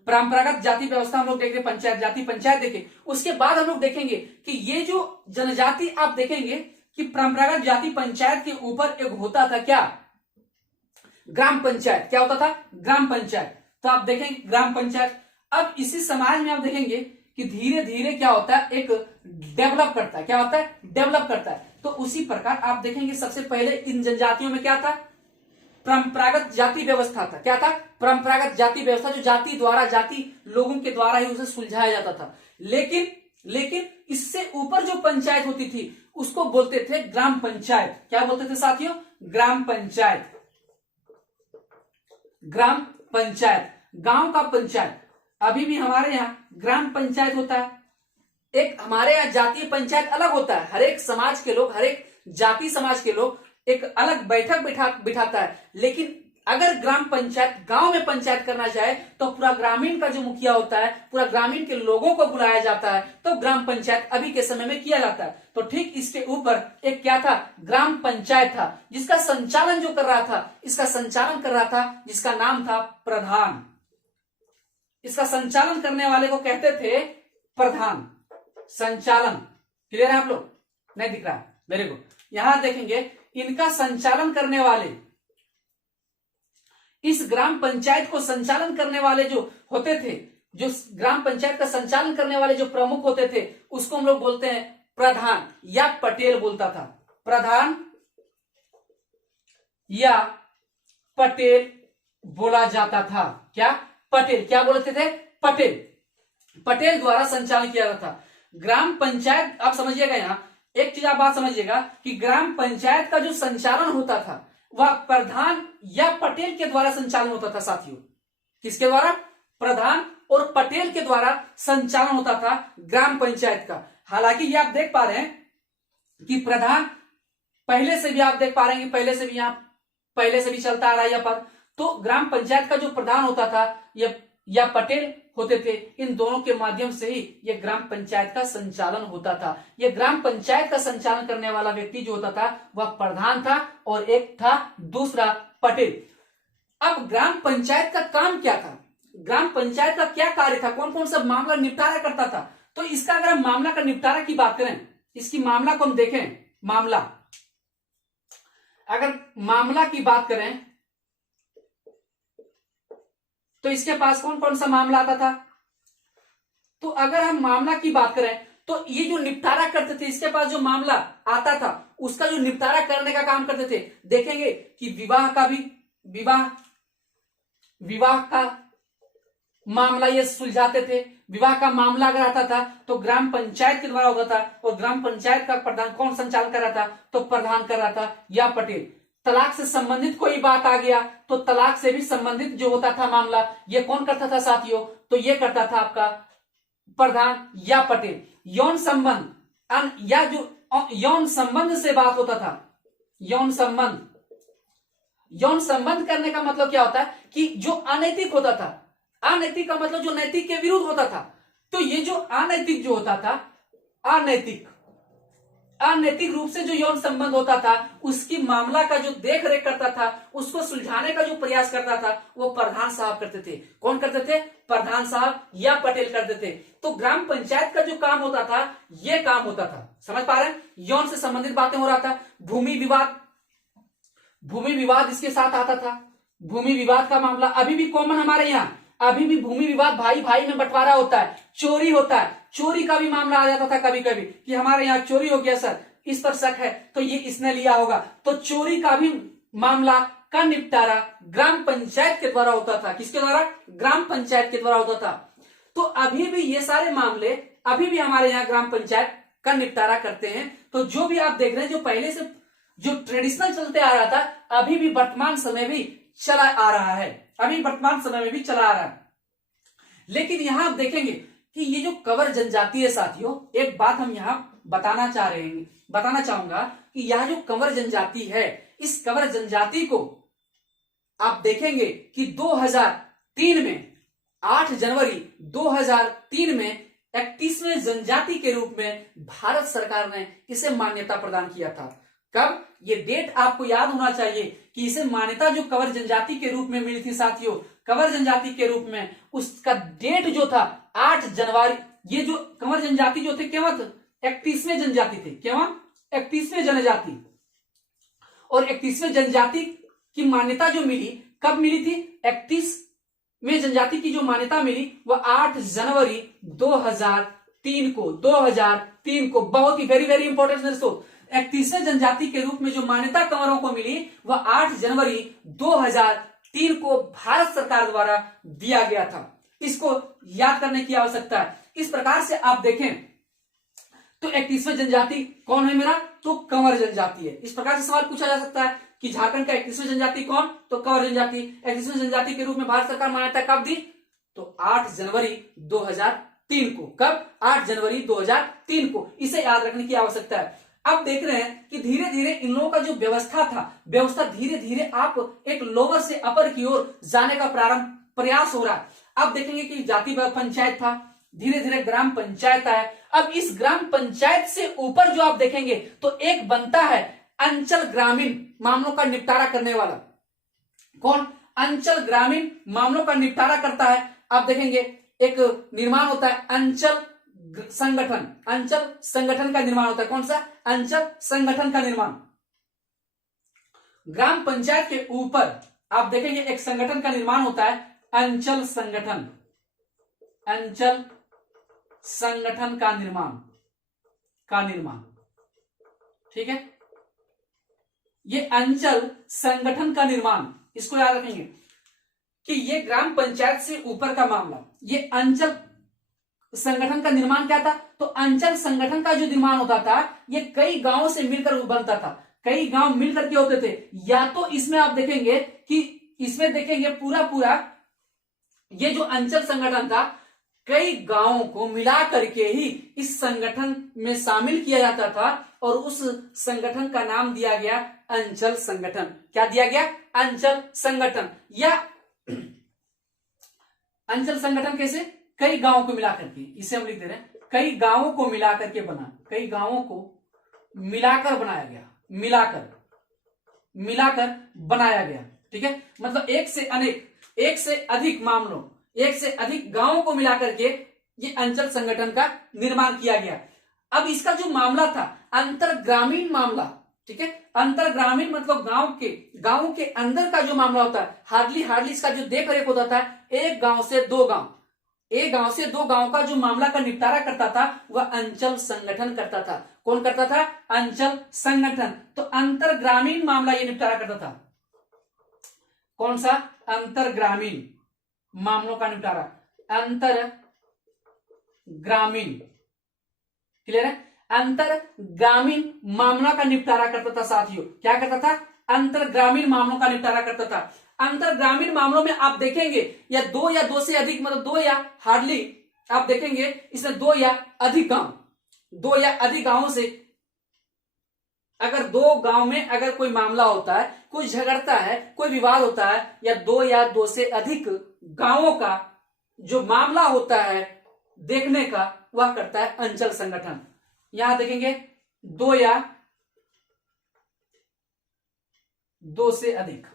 परंपरागत जाति व्यवस्था हम लोग देख रहे, पंचायत, जाति पंचायत देखे, उसके बाद हम लोग देखेंगे कि ये जो जनजाति आप देखेंगे कि परंपरागत जाति पंचायत के ऊपर एक होता था क्या? ग्राम पंचायत। क्या होता था? ग्राम पंचायत। तो आप देखेंगे ग्राम पंचायत। अब इसी समाज में आप देखेंगे कि धीरे धीरे क्या होता है? एक डेवलप करता है। क्या होता है? डेवलप करता है। तो उसी प्रकार आप देखेंगे सबसे पहले इन जनजातियों में क्या था? परंपरागत जाति व्यवस्था था। क्या था? परंपरागत जाति व्यवस्था, जो जाति द्वारा, जाति लोगों के द्वारा ही उसे सुलझाया जाता था। लेकिन इससे ऊपर जो पंचायत होती थी उसको बोलते थे ग्राम पंचायत। क्या बोलते थे साथियों? ग्राम पंचायत। ग्राम पंचायत, गांव का पंचायत। अभी भी हमारे यहाँ ग्राम पंचायत होता है। एक हमारे यहाँ जातीय पंचायत अलग होता है। हर एक समाज के लोग, हर एक जाति समाज के लोग एक अलग बैठक बिठाता है। लेकिन अगर ग्राम पंचायत, गांव में पंचायत करना चाहे तो पूरा ग्रामीण का जो मुखिया होता है, पूरा ग्रामीण के लोगों को बुलाया जाता है, तो ग्राम पंचायत अभी के समय में किया जाता है। तो ठीक इसके ऊपर एक क्या था? ग्राम पंचायत था, जिसका संचालन जो कर रहा था, इसका संचालन कर रहा था, जिसका नाम था प्रधान। इसका संचालन करने वाले को कहते थे प्रधान। संचालन, क्लियर है आप लोग? नहीं दिख रहा? Very good. यहां देखेंगे इनका संचालन करने वाले, इस ग्राम पंचायत को संचालन करने वाले जो होते थे, जो ग्राम पंचायत का संचालन करने वाले जो प्रमुख होते थे, उसको हम लोग बोलते हैं प्रधान या पटेल बोलता था। प्रधान या पटेल बोला जाता था। क्या? पटेल। क्या बोलते थे? पटेल। पटेल द्वारा संचालन किया जाता था। ग्राम पंचायत, आप समझिएगा यहां एक चीज आप बात समझिएगा कि ग्राम पंचायत का जो संचालन होता था वह प्रधान या पटेल के द्वारा संचालन होता था साथियों। किसके द्वारा? प्रधान और पटेल के द्वारा संचालन होता था ग्राम पंचायत का। हालांकि ये आप देख पा रहे हैं कि प्रधान पहले से भी आप देख पा रहे हैं कि पहले से भी चलता आ रहा है यह पद। तो ग्राम पंचायत का जो प्रधान होता था या पटेल होते थे, इन दोनों के माध्यम से ही यह ग्राम पंचायत का संचालन होता था। यह ग्राम पंचायत का संचालन करने वाला व्यक्ति जो होता था वह प्रधान था और एक था दूसरा पटेल। अब ग्राम पंचायत का काम क्या था? ग्राम पंचायत का क्या कार्य था? कौन कौन सा मामला निपटारा करता था? तो इसका अगर हम मामला का निपटारा की बात करें, इसकी मामला को हम देखें, मामला, अगर मामला की बात करें तो इसके पास कौन कौन सा मामला आता था? तो अगर हम मामला की बात करें तो ये जो निपटारा करते थे, इसके पास जो मामला आता था उसका जो निपटारा करने का काम करते थे। देखेंगे कि विवाह का मामला ये सुलझाते थे। विवाह का मामला अगर आता था तो ग्राम पंचायत के द्वारा होता था और ग्राम पंचायत का प्रधान कौन संचालन कर रहा था? तो प्रधान कर रहा था या पटेल। तलाक से संबंधित कोई बात आ गया तो तलाक से भी संबंधित जो होता था मामला, ये कौन करता था साथियों? तो ये करता था आपका प्रधान या पटेल। यौन संबंध या जो यौन संबंध से बात होता था, यौन संबंध करने का मतलब क्या होता है कि जो अनैतिक होता था, अनैतिक का मतलब जो नैतिक के विरुद्ध होता था। तो ये जो अनैतिक जो होता था, अनैतिक रूप से जो यौन संबंध होता था उसकी मामला का जो देख रेख करता था, उसको सुलझाने का जो प्रयास करता था वो प्रधान साहब करते थे। कौन करते थे? प्रधान साहब या पटेल करते थे। तो ग्राम पंचायत का जो काम होता था ये काम होता था, समझ पा रहे हैं? यौन से संबंधित बातें हो रहा था। भूमि विवाद इसके साथ आता था। भूमि विवाद का मामला अभी भी कॉमन हमारे यहाँ, अभी भी भूमि विवाद भाई भाई में बंटवारा होता है, चोरी होता है। चोरी का भी मामला आ जाता था कभी कभी कि हमारे यहाँ चोरी हो गया सर, इस पर शक है तो ये इसने लिया होगा। तो चोरी का भी मामला का निपटारा ग्राम पंचायत के द्वारा होता था। किसके द्वारा? ग्राम पंचायत के द्वारा होता था। तो अभी भी ये सारे मामले अभी भी हमारे यहाँ ग्राम पंचायत का निपटारा करते हैं। तो जो भी आप देख रहे हैं जो पहले से जो ट्रेडिशनल चलते आ रहा था अभी भी वर्तमान समय भी चला आ रहा है, अभी वर्तमान समय में भी चला आ रहा है। लेकिन यहां आप देखेंगे कि ये जो कंवर जनजाति है साथियों, एक बात हम यहां बताना चाहूंगा कि यह जो कंवर जनजाति है, इस कंवर जनजाति को आप देखेंगे कि 2003 में 8 जनवरी 2003 में 31वें जनजाति के रूप में भारत सरकार ने इसे मान्यता प्रदान किया था। कब? ये डेट आपको याद होना चाहिए कि इसे मान्यता जो कंवर जनजाति के रूप में मिली थी साथियों, कंवर जनजाति के रूप में, उसका डेट जो था 8 जनवरी। ये जो कंवर जनजाति जो थे केवल 31वें जनजाति थे, केवल 31वें जनजाति। और 31वें जनजाति की मान्यता जो मिली कब मिली थी? 31वें जनजाति की जो मान्यता मिली वह 8 जनवरी 2003 को। बहुत ही वेरी वेरी इंपॉर्टेंट दोस्तों, 31वें जनजाति के रूप में जो मान्यता कंवरों को मिली वह 8 जनवरी 2003 को भारत सरकार द्वारा दिया गया था। इसको याद करने की आवश्यकता है। इस प्रकार से आप देखें तो 31वें जनजाति कौन है मेरा? तो कंवर जनजाति है। इस प्रकार से सवाल पूछा जा सकता है कि झारखंड का 31वें जनजाति कौन? तो कंवर जनजाति। 31वें जनजाति के रूप में भारत सरकार मान्यता कब दी? तो 8 जनवरी 2003 को। कब? 8 जनवरी 2003 को। इसे याद रखने की आवश्यकता है। अब देख रहे हैं कि धीरे धीरे इन लोगों का जो व्यवस्था धीरे धीरे आप एक लोअर से अपर की ओर जाने का प्रयास हो रहा है। अब देखेंगे कि जाति पंचायत था, धीरे धीरे ग्राम पंचायत आया। अब इस ग्राम पंचायत से ऊपर जो आप देखेंगे तो एक बनता है अंचल ग्रामीण मामलों का निपटारा करने वाला। कौन? अंचल ग्रामीण मामलों का निपटारा करता है। आप देखेंगे एक निर्माण होता है अंचल संगठन का निर्माण होता है। कौन सा? अंचल संगठन का निर्माण। ग्राम पंचायत के ऊपर आप देखेंगे एक संगठन का निर्माण होता है अंचल संगठन का निर्माण। का निर्माण। ठीक है, ये अंचल संगठन का निर्माण, इसको याद रखेंगे कि ये ग्राम पंचायत से ऊपर का मामला, ये अंचल संगठन का निर्माण क्या था, तो अंचल संगठन का जो निर्माण होता था ये कई गांवों से मिलकर बनता था, कई गांव मिलकर के होते थे। या तो इसमें आप देखेंगे कि इसमें देखेंगे पूरा ये जो अंचल संगठन था कई गांवों को मिला करके ही इस संगठन में शामिल किया जाता था और उस संगठन का नाम दिया गया अंचल संगठन। क्या दिया गया, अंचल संगठन। या अंचल संगठन कैसे, कई गांवों को मिलाकर के, इसे हम लिख दे रहे हैं कई गांवों को मिलाकर के बना, कई गांवों को मिलाकर बनाया गया, मिलाकर बनाया गया। ठीक है, मतलब एक से अनेक, एक से अधिक मामलों, एक से अधिक गांवों को मिलाकर के ये अंचल संगठन का निर्माण किया गया। अब इसका जो मामला था अंतर ग्रामीण मामला, ठीक है, अंतर ग्रामीण मतलब गांव के अंदर का जो मामला होता है, हार्डली इसका जो देख रेख होता था, एक गांव से दो गांव का जो मामला का निपटारा करता था वह अंचल संगठन करता था। कौन करता था, अंचल संगठन। तो अंतर ग्रामीण मामला ये निपटारा करता था। कौन सा, अंतर ग्रामीण मामलों का निपटारा, अंतर ग्रामीण, क्लियर है, अंतर ग्रामीण मामला का निपटारा करता था साथियों। क्या करता था, अंतर ग्रामीण मामलों का निपटारा करता था। अंतर ग्रामीण मामलों में आप देखेंगे या दो से अधिक, मतलब दो या हार्डली आप देखेंगे इसमें दो या अधिक गांवों से, अगर दो गांव में अगर कोई मामला होता है, कोई झगड़ता है, कोई विवाद होता है, या दो से अधिक गांवों का जो मामला होता है देखने का, वह करता है अंचल संगठन। यहां देखेंगे दो या दो से अधिक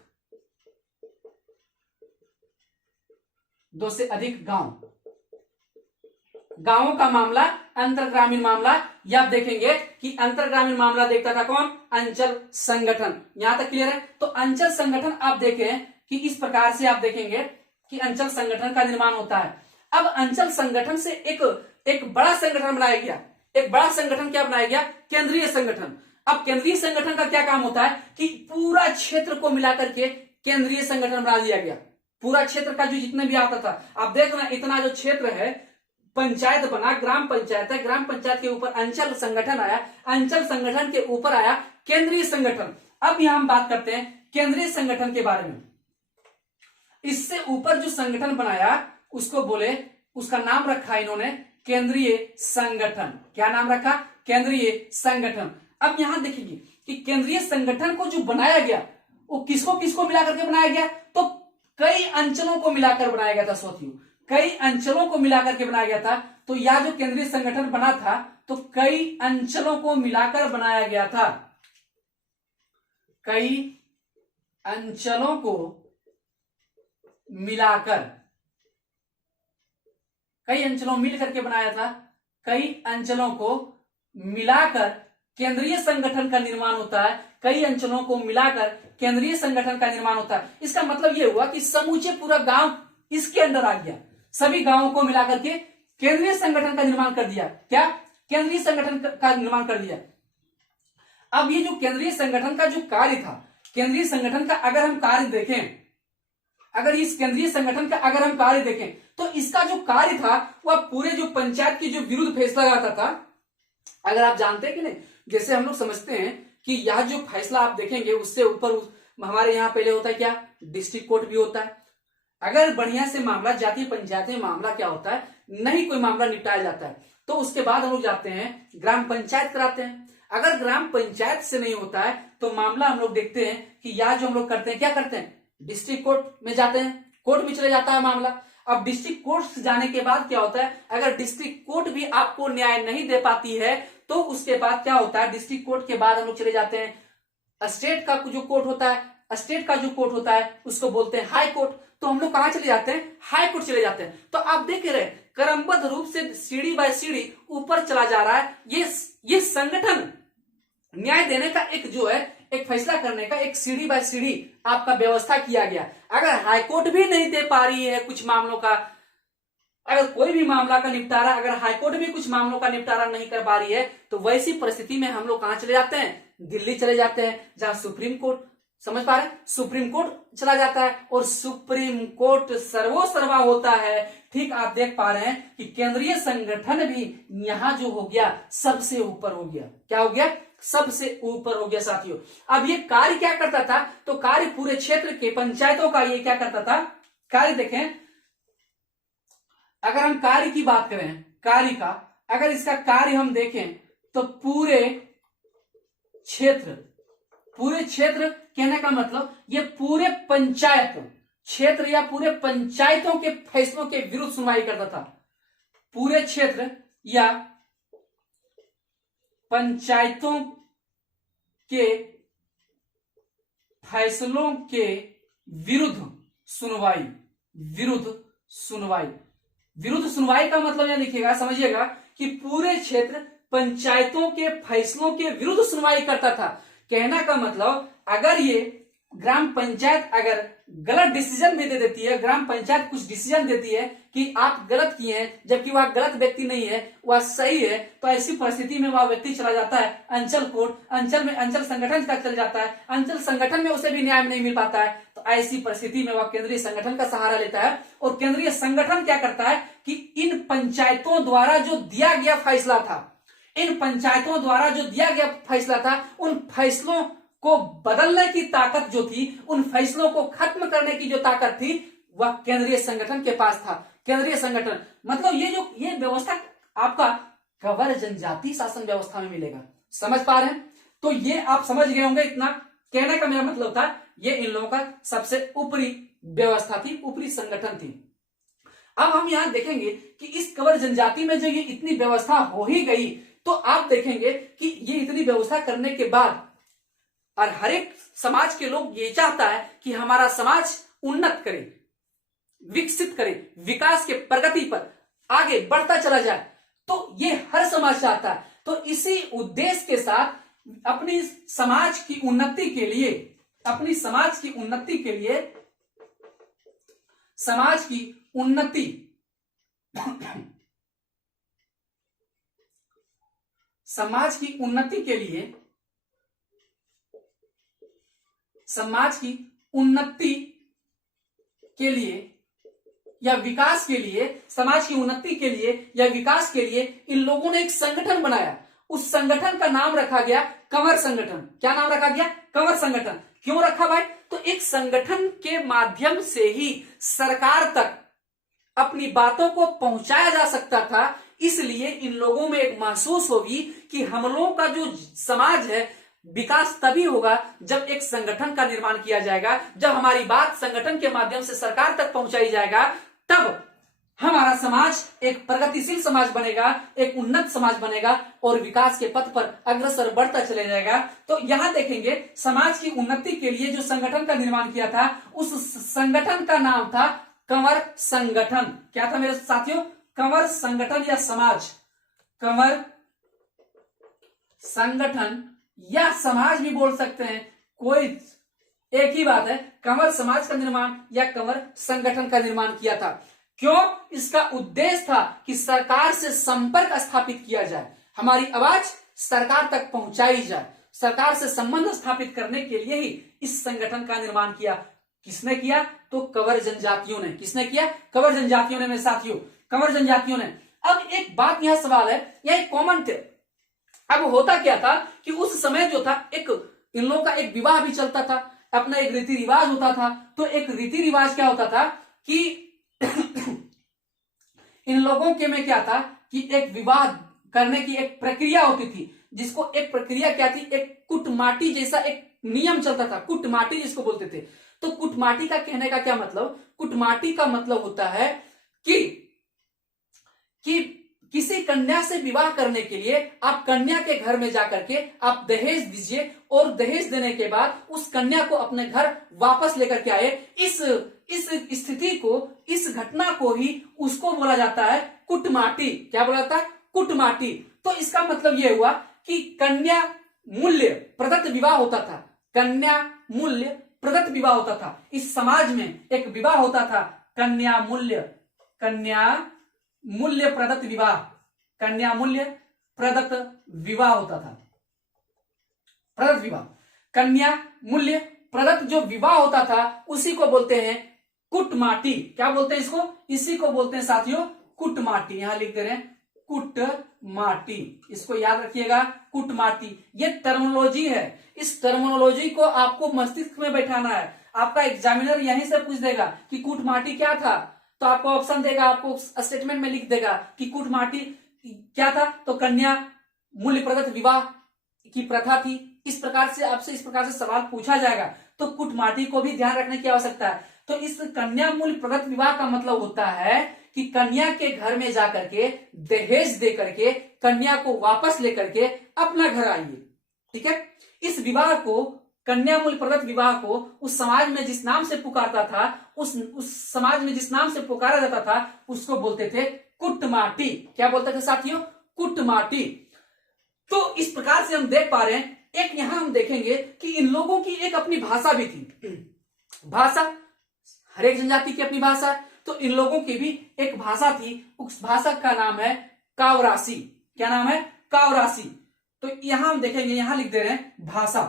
गांवों का मामला अंतर ग्रामीण मामला। या आप देखेंगे कि अंतर ग्रामीण मामला देखता था कौन, अंचल संगठन। यहां तक क्लियर है। तो अंचल संगठन आप देखें कि इस प्रकार से आप देखेंगे कि अंचल संगठन का निर्माण होता है। अब अंचल संगठन से एक बड़ा संगठन बनाया गया। एक बड़ा संगठन क्या बनाया गया, केंद्रीय संगठन। अब केंद्रीय संगठन का क्या काम होता है कि पूरा क्षेत्र को मिलाकर के केंद्रीय संगठन बना दिया गया। पूरा क्षेत्र का जो जितने भी आता था, आप देख रहे हैं इतना जो क्षेत्र है, पंचायत बना, ग्राम पंचायत है, ग्राम पंचायत के ऊपर अंचल संगठन आया, अंचल संगठन के ऊपर आया केंद्रीय संगठन। अब यहां हम बात करते हैं केंद्रीय संगठन के बारे में। इससे ऊपर जो संगठन बनाया उसको बोले, उसका नाम रखा इन्होंने केंद्रीय संगठन। क्या नाम रखा, केंद्रीय संगठन। अब यहां देखिए कि केंद्रीय संगठन को जो बनाया गया वो किसको मिलाकर के बनाया गया, तो कई अंचलों को मिलाकर बनाया गया था साथियों, कई अंचलों को मिलाकर के बनाया गया था। तो यह जो केंद्रीय संगठन बना था तो कई अंचलों को मिलाकर बनाया गया था, कई अंचलों को मिलाकर, कई अंचलों मिलकर के बनाया था, कई अंचलों को मिलाकर केंद्रीय संगठन का निर्माण होता है। कई अंचलों को मिलाकर केंद्रीय संगठन का निर्माण होता है। इसका मतलब यह हुआ कि समूचे पूरा गांव इसके अंदर आ गया, सभी गांवों को मिलाकर के केंद्रीय संगठन का निर्माण कर दिया। क्या, केंद्रीय संगठन का निर्माण कर दिया। अब ये जो केंद्रीय संगठन का जो कार्य था, केंद्रीय संगठन का अगर हम कार्य देखें, अगर इस केंद्रीय संगठन का अगर हम कार्य देखें तो इसका जो कार्य था वह पूरे जो पंचायत की जो विरुद्ध फैसला आता था। अगर आप जानते हैं कि नहीं, जैसे हम लोग समझते हैं कि यह जो फैसला आप देखेंगे उससे ऊपर हमारे यहाँ पहले होता है क्या, डिस्ट्रिक्ट कोर्ट भी होता है। अगर बढ़िया से मामला जातीय पंचायत में मामला क्या होता है, नहीं कोई मामला निपटाया जाता है तो उसके बाद हम लोग जाते हैं ग्राम पंचायत कराते हैं। अगर ग्राम पंचायत से नहीं होता है तो मामला हम लोग देखते हैं कि यह जो हम लोग करते हैं, क्या करते हैं, डिस्ट्रिक्ट कोर्ट में जाते हैं, कोर्ट में चले जाता है मामला। अब डिस्ट्रिक्ट कोर्ट से जाने के बाद क्या होता है, अगर डिस्ट्रिक्ट कोर्ट भी आपको न्याय नहीं दे पाती है तो उसके बाद क्या होता है, डिस्ट्रिक्ट कोर्ट के बाद हम लोग चले जाते हैं स्टेट का जो कोर्ट होता है, स्टेट का जो कोर्ट होता है उसको बोलते हैं हाई कोर्ट। तो हम लोग कहां चले जाते हैं, हाई कोर्ट चले जाते हैं। तो आप देख रहे हैं क्रमबद्ध रूप से सीढ़ी बाय सीढ़ी ऊपर चला जा रहा है। ये संगठन न्याय देने का एक जो है, एक फैसला करने का एक सीढ़ी बाय सीढ़ी आपका व्यवस्था किया गया। अगर हाईकोर्ट भी नहीं दे पा रही है कुछ मामलों का, अगर कोई भी मामला का निपटारा, अगर हाईकोर्ट भी कुछ मामलों का निपटारा नहीं कर पा रही है, तो वैसी परिस्थिति में हम लोग कहां चले जाते हैं? दिल्ली चले जाते हैं, जहां सुप्रीम कोर्ट, समझ पा रहे हैं, सुप्रीम कोर्ट चला जाता है और सुप्रीम कोर्ट सर्वोसर्वा होता है। ठीक आप देख पा रहे हैं कि केंद्रीय संगठन भी यहां जो हो गया सबसे ऊपर हो गया। क्या हो गया? सबसे ऊपर हो गया साथियों। अब ये कार्य क्या करता था? तो कार्य पूरे क्षेत्र के पंचायतों का ये क्या करता था? कार्य देखें, अगर हम कार्य की बात करें, कार्य का अगर इसका कार्य हम देखें तो पूरे क्षेत्र कहने का मतलब ये पूरे पंचायत क्षेत्र या पूरे पंचायतों के फैसलों के विरुद्ध सुनवाई करता था। पूरे क्षेत्र या पंचायतों के फैसलों के विरुद्ध सुनवाई। विरुद्ध सुनवाई का मतलब यह लिखिएगा, समझिएगा कि पूरे क्षेत्र पंचायतों के फैसलों के विरुद्ध सुनवाई करता था। कहना का मतलब अगर ये ग्राम पंचायत अगर गलत डिसीजन भी दे देती है, ग्राम पंचायत कुछ डिसीजन देती है कि आप गलत किए हैं, जबकि वह गलत व्यक्ति नहीं है, वह सही है, तो ऐसी परिस्थिति में वह व्यक्ति चला जाता है अंचल कोर्ट, अंचल में अंचल संगठन तक चल जाता है, अंचल संगठन में उसे भी न्याय नहीं मिल पाता है, तो ऐसी परिस्थिति में वह केंद्रीय संगठन का सहारा लेता है। और केंद्रीय संगठन क्या करता है कि इन पंचायतों द्वारा जो दिया गया फैसला था, इन पंचायतों द्वारा जो दिया गया फैसला था, उन फैसलों को बदलने की ताकत जो थी, उन फैसलों को खत्म करने की जो ताकत थी, वह केंद्रीय संगठन के पास था। केंद्रीय संगठन मतलब ये व्यवस्था आपका कंवर जनजाति शासन व्यवस्था में मिलेगा। समझ पा रहे हैं? तो ये आप समझ गए होंगे। इतना कहने का मेरा मतलब था, ये इन लोगों का सबसे ऊपरी व्यवस्था थी, ऊपरी संगठन थी। अब हम यहां देखेंगे कि इस कंवर जनजाति में जो ये इतनी व्यवस्था हो ही गई, तो आप देखेंगे कि ये इतनी व्यवस्था करने के बाद और हर एक समाज के लोग ये चाहता है कि हमारा समाज उन्नत करे, विकसित करे, विकास के प्रगति पर आगे बढ़ता चला जाए, तो ये हर समाज चाहता है। तो इसी उद्देश्य के साथ अपनी समाज की उन्नति के लिए, समाज की उन्नति के लिए या विकास के लिए, समाज की उन्नति के लिए या विकास के लिए इन लोगों ने एक संगठन बनाया। उस संगठन का नाम रखा गया कंवर संगठन। क्या नाम रखा गया? कंवर संगठन। क्यों रखा भाई? तो एक संगठन के माध्यम से ही सरकार तक अपनी बातों को पहुंचाया जा सकता था। इसलिए इन लोगों में एक महसूस होगी कि हम लोगों का जो समाज है, विकास तभी होगा जब एक संगठन का निर्माण किया जाएगा, जब हमारी बात संगठन के माध्यम से सरकार तक पहुंचाई जाएगा, तब हमारा समाज एक प्रगतिशील समाज बनेगा, एक उन्नत समाज बनेगा और विकास के पथ पर अग्रसर बढ़ता चले जाएगा। तो यहां देखेंगे समाज की उन्नति के लिए जो संगठन का निर्माण किया था, उस संगठन का नाम था कंवर संगठन। क्या था मेरे साथियों? कंवर संगठन या समाज, कंवर संगठन या समाज भी बोल सकते हैं, कोई एक ही बात है। कंवर समाज का निर्माण या कंवर संगठन का निर्माण किया था। क्यों? इसका उद्देश्य था कि सरकार से संपर्क स्थापित किया जाए, हमारी आवाज सरकार तक पहुंचाई जाए, सरकार से संबंध स्थापित करने के लिए ही इस संगठन का निर्माण किया। किसने किया? तो कंवर जनजातियों ने। किसने किया? कंवर जनजातियों ने मेरे साथियों, कंवर जनजातियों ने। अब एक बात यह सवाल है, यह एक कॉमन थे। अब होता क्या था कि उस समय जो था, एक इन लोगों का एक विवाह भी चलता था, अपना एक रीति रिवाज होता था। तो एक रीति रिवाज क्या होता था कि इन लोगों के में क्या था कि एक विवाह करने की एक प्रक्रिया होती थी, जिसको एक प्रक्रिया क्या थी, एक कुटमाटी जैसा एक नियम चलता था, कुटमाटी जिसको बोलते थे। तो कुटमाटी का कहने का क्या मतलब? कुटमाटी का मतलब होता है कि किसी कन्या से विवाह करने के लिए आप कन्या के घर में जाकर के आप दहेज दीजिए और दहेज देने के बाद उस कन्या को अपने घर वापस लेकर के आए। इस स्थिति को, इस घटना को ही उसको बोला जाता है कुटमाटी। क्या बोला जाता है? कुटमाटी। तो इसका मतलब यह हुआ कि कन्या मूल्य प्रदत्त विवाह होता था, कन्या मूल्य प्रदत्त विवाह होता था। इस समाज में एक विवाह होता था कन्या मूल्य प्रदत्त विवाह, कन्या मूल्य प्रदत्त विवाह होता था। प्रदत्त विवाह, कन्या मूल्य प्रदत्त जो विवाह होता था उसी को बोलते हैं कुटमाटी। क्या बोलते हैं इसको? इसी को बोलते हैं साथियों कुटमाटी। यहां लिख दे रहे हैं कुटमाटी, इसको याद रखिएगा कुटमाटी। ये टर्मिनोलॉजी है, इस टर्मिनोलॉजी को आपको मस्तिष्क में बैठाना है। आपका एग्जामिनर यहीं से पूछ देगा कि कुटमाटी क्या था, तो आपको ऑप्शन देगा, आपको स्टेटमेंट में लिख देगा कि कुटमाटी क्या था, तो कन्या मूल्य प्रदत्त विवाह की प्रथा थी। इस प्रकार से आपसे इस प्रकार से सवाल पूछा जाएगा, तो कुटमाटी को भी ध्यान रखने की आवश्यकता है। तो इस कन्या मूल्य प्रदत्त विवाह का मतलब होता है कि कन्या के घर में जाकर के दहेज दे करके कन्या को वापस लेकर के अपना घर आइए। ठीक है, इस विवाह को, कन्या मूल्य प्रदत्त विवाह को उस समाज में जिस नाम से पुकारता था, उस समाज में जिस नाम से पुकारा जाता था उसको बोलते थे कुटमाटी। क्या बोलते थे साथियों? कुटमाटी। तो इस प्रकार से हम देख पा रहे हैं, एक यहां हम देखेंगे कि इन लोगों की एक अपनी भाषा भी थी। भाषा, हर एक जनजाति की अपनी भाषा है, तो इन लोगों की भी एक भाषा थी। उस भाषा का नाम है कावरासी। क्या नाम है? कावरासी। तो यहां हम देखेंगे, यहां लिख दे रहे हैं भाषा।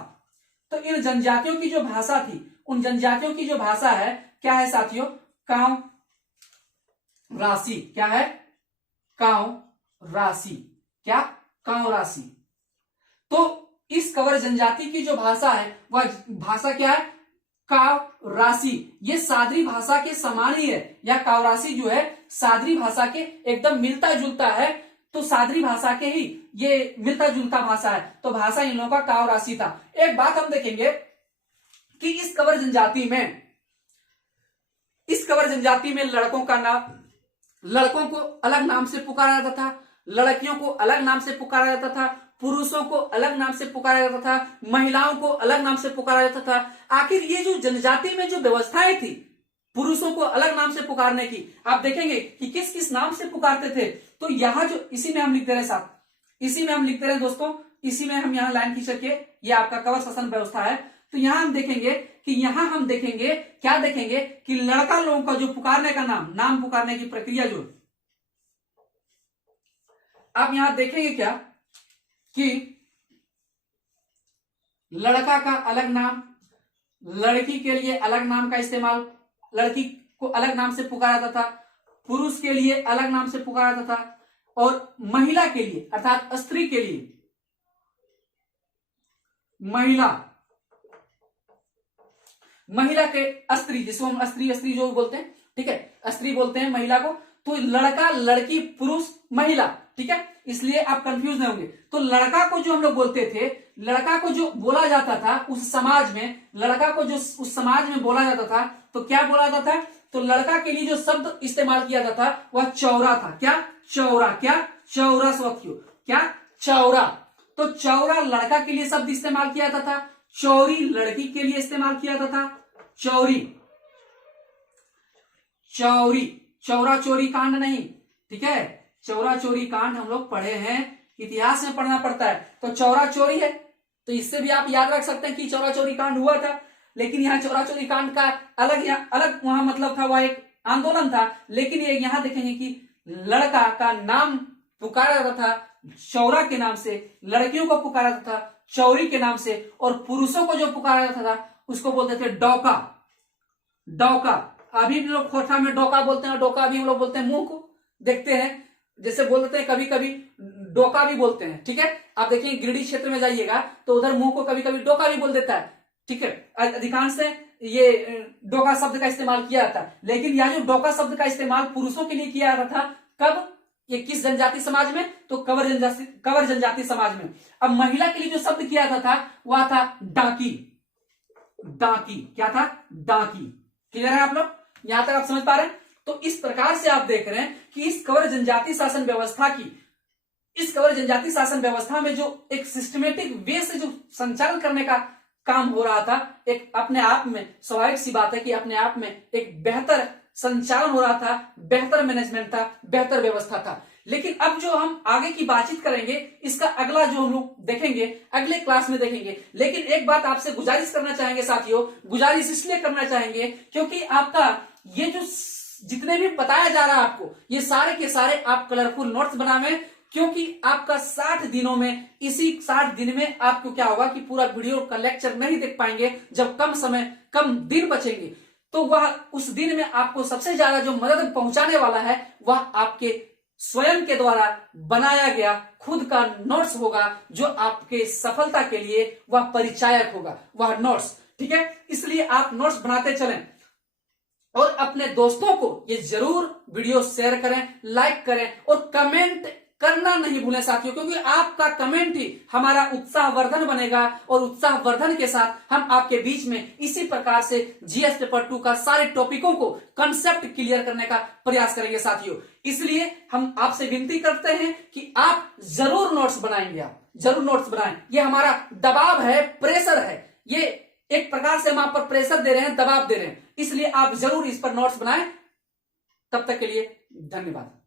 तो इन जनजातियों की जो भाषा थी, उन जनजातियों की जो भाषा है क्या है साथियों? कावरासी। क्या है? कावरासी। क्या? कावरासी। तो इस कंवर जनजाति की जो भाषा है वह भाषा क्या है? कावरासी। ये सादरी भाषा के समान ही है, या कावरासी जो है सादरी भाषा के एकदम मिलता जुलता है। तो सादरी भाषा के ही ये मिलता जुलता भाषा है, तो भाषा इन लोगों का कावरासी था। एक बात हम देखेंगे कि इस कंवर जनजाति में लड़कों का नाम, लड़कों को अलग नाम से पुकारा जाता था, लड़कियों को अलग नाम से पुकारा जाता था, पुरुषों को अलग नाम से पुकारा जाता था, महिलाओं को अलग नाम से पुकारा जाता था। आखिर ये जो जनजाति में जो व्यवस्थाएं थी पुरुषों को अलग नाम से पुकारने की, आप देखेंगे कि किस किस नाम से पुकारते थे। तो यहाँ जो इसी में हम लिखते रहे साथ, इसी में हम लिखते रहे दोस्तों, इसी में हम यहाँ लाइन खींच के, ये आपका कंवर शासन व्यवस्था है। तो यहाँ हम देखेंगे कि यहाँ हम देखेंगे, क्या देखेंगे कि लड़का लोगों का जो पुकारने का नाम पुकारने की प्रक्रिया जो आप यहां देखेंगे क्या कि लड़का का अलग नाम, लड़की के लिए अलग नाम का इस्तेमाल, लड़की को अलग नाम से पुकारा जाता था, पुरुष के लिए अलग नाम से पुकारा जाता था, और महिला के लिए अर्थात स्त्री के लिए महिला के स्त्री, जिसको हम स्त्री जो बोलते हैं, ठीक है, स्त्री बोलते हैं महिला को। तो लड़का, लड़की, पुरुष, महिला, ठीक है, इसलिए आप कंफ्यूज नहीं होंगे। तो लड़का को जो हम लोग बोलते थे, लड़का को जो बोला जाता था उस समाज में, लड़का को जो उस समाज में बोला जाता था, तो क्या बोला जाता था? तो लड़का के लिए जो शब्द इस्तेमाल किया जाता था वह चौरा था। क्या? चौरा। क्या? चौरा साथियों, क्या? चौरा। तो चौरा लड़का के लिए शब्द इस्तेमाल किया जाता था, चौरी लड़की के लिए इस्तेमाल किया जाता था। चौरी, चौरी, चौरा चोरी कांड नहीं, ठीक है, चौरा चोरी कांड हम लोग पढ़े हैं, इतिहास में पढ़ना पड़ता है। तो चौरा चोरी है, तो इससे भी आप याद रख सकते हैं कि चौरा चोरी कांड हुआ था। लेकिन यहाँ चौरा चोरी कांड का अलग वहां मतलब था, वह एक आंदोलन था। लेकिन ये यहाँ देखेंगे कि लड़का का नाम पुकारा जाता था चौरा के नाम से, लड़कियों को पुकारा जाता था चौरी के नाम से, और पुरुषों को जो पुकारा जाता था उसको बोलते थे डौका। डौका, अभी भी लोग खोटा में डोका बोलते हैं, डोका भी हम लोग बोलते हैं। मुंह को देखते हैं, जैसे बोलते हैं, कभी कभी डोका भी बोलते हैं, ठीक है। आप देखिए गिरिडीह क्षेत्र में जाइएगा तो उधर मुंह को कभी कभी डोका भी बोल देता है, ठीक है। अधिकांश से ये डोका शब्द का इस्तेमाल किया जाता है। लेकिन यह जो डोका शब्द का इस्तेमाल पुरुषों के लिए किया जाता था, कब? ये किस जनजाति समाज में? तो कंवर जनजाति समाज में। अब महिला के लिए जो शब्द किया जाता था वह था डाकी। डाकी, क्या था? डाकी। क्लियर है आप लोग? यहां तक आप समझ पा रहे हैं? तो इस प्रकार से आप देख रहे हैं कि इस कंवर जनजाति शासन व्यवस्था में जो एक सिस्टमेटिक वे से जो संचालन करने का काम हो रहा था, एक अपने आप में स्वाभाविक सी बात है कि अपने आप में एक बेहतर संचालन हो रहा था, बेहतर मैनेजमेंट था, बेहतर व्यवस्था था। लेकिन अब जो हम आगे की बातचीत करेंगे, इसका अगला जो हम लोग देखेंगे अगले क्लास में देखेंगे। लेकिन एक बात आपसे गुजारिश करना चाहेंगे साथियों, गुजारिश इसलिए करना चाहेंगे क्योंकि आपका ये जो जितने भी बताया जा रहा है आपको, ये सारे के सारे आप कलरफुल नोट्स बनावे, क्योंकि आपका 60 दिनों में, इसी 60 दिन में आपको क्या होगा कि पूरा वीडियो का लेक्चर नहीं देख पाएंगे। जब कम समय, कम दिन बचेंगे, तो वह उस दिन में आपको सबसे ज्यादा जो मदद पहुंचाने वाला है वह आपके स्वयं के द्वारा बनाया गया खुद का नोट्स होगा, जो आपके सफलता के लिए वह परिचायक होगा, वह नोट्स। ठीक है, इसलिए आप नोट्स बनाते चलें और अपने दोस्तों को ये जरूर वीडियो शेयर करें, लाइक करें और कमेंट करना नहीं भूलें साथियों, क्योंकि आपका कमेंट ही हमारा उत्साहवर्धन बनेगा और उत्साहवर्धन के साथ हम आपके बीच में इसी प्रकार से जीएस पेपर 2 का सारे टॉपिकों को कंसेप्ट क्लियर करने का प्रयास करेंगे साथियों। इसलिए हम आपसे विनती करते हैं कि आप जरूर नोट्स बनाएंगे, आप जरूर नोट्स बनाएं। ये हमारा दबाव है, प्रेशर है, ये एक प्रकार से हम आप पर प्रेशर दे रहे हैं, दबाव दे रहे हैं, इसलिए आप जरूर इस पर नोट्स बनाएं। तब तक के लिए धन्यवाद।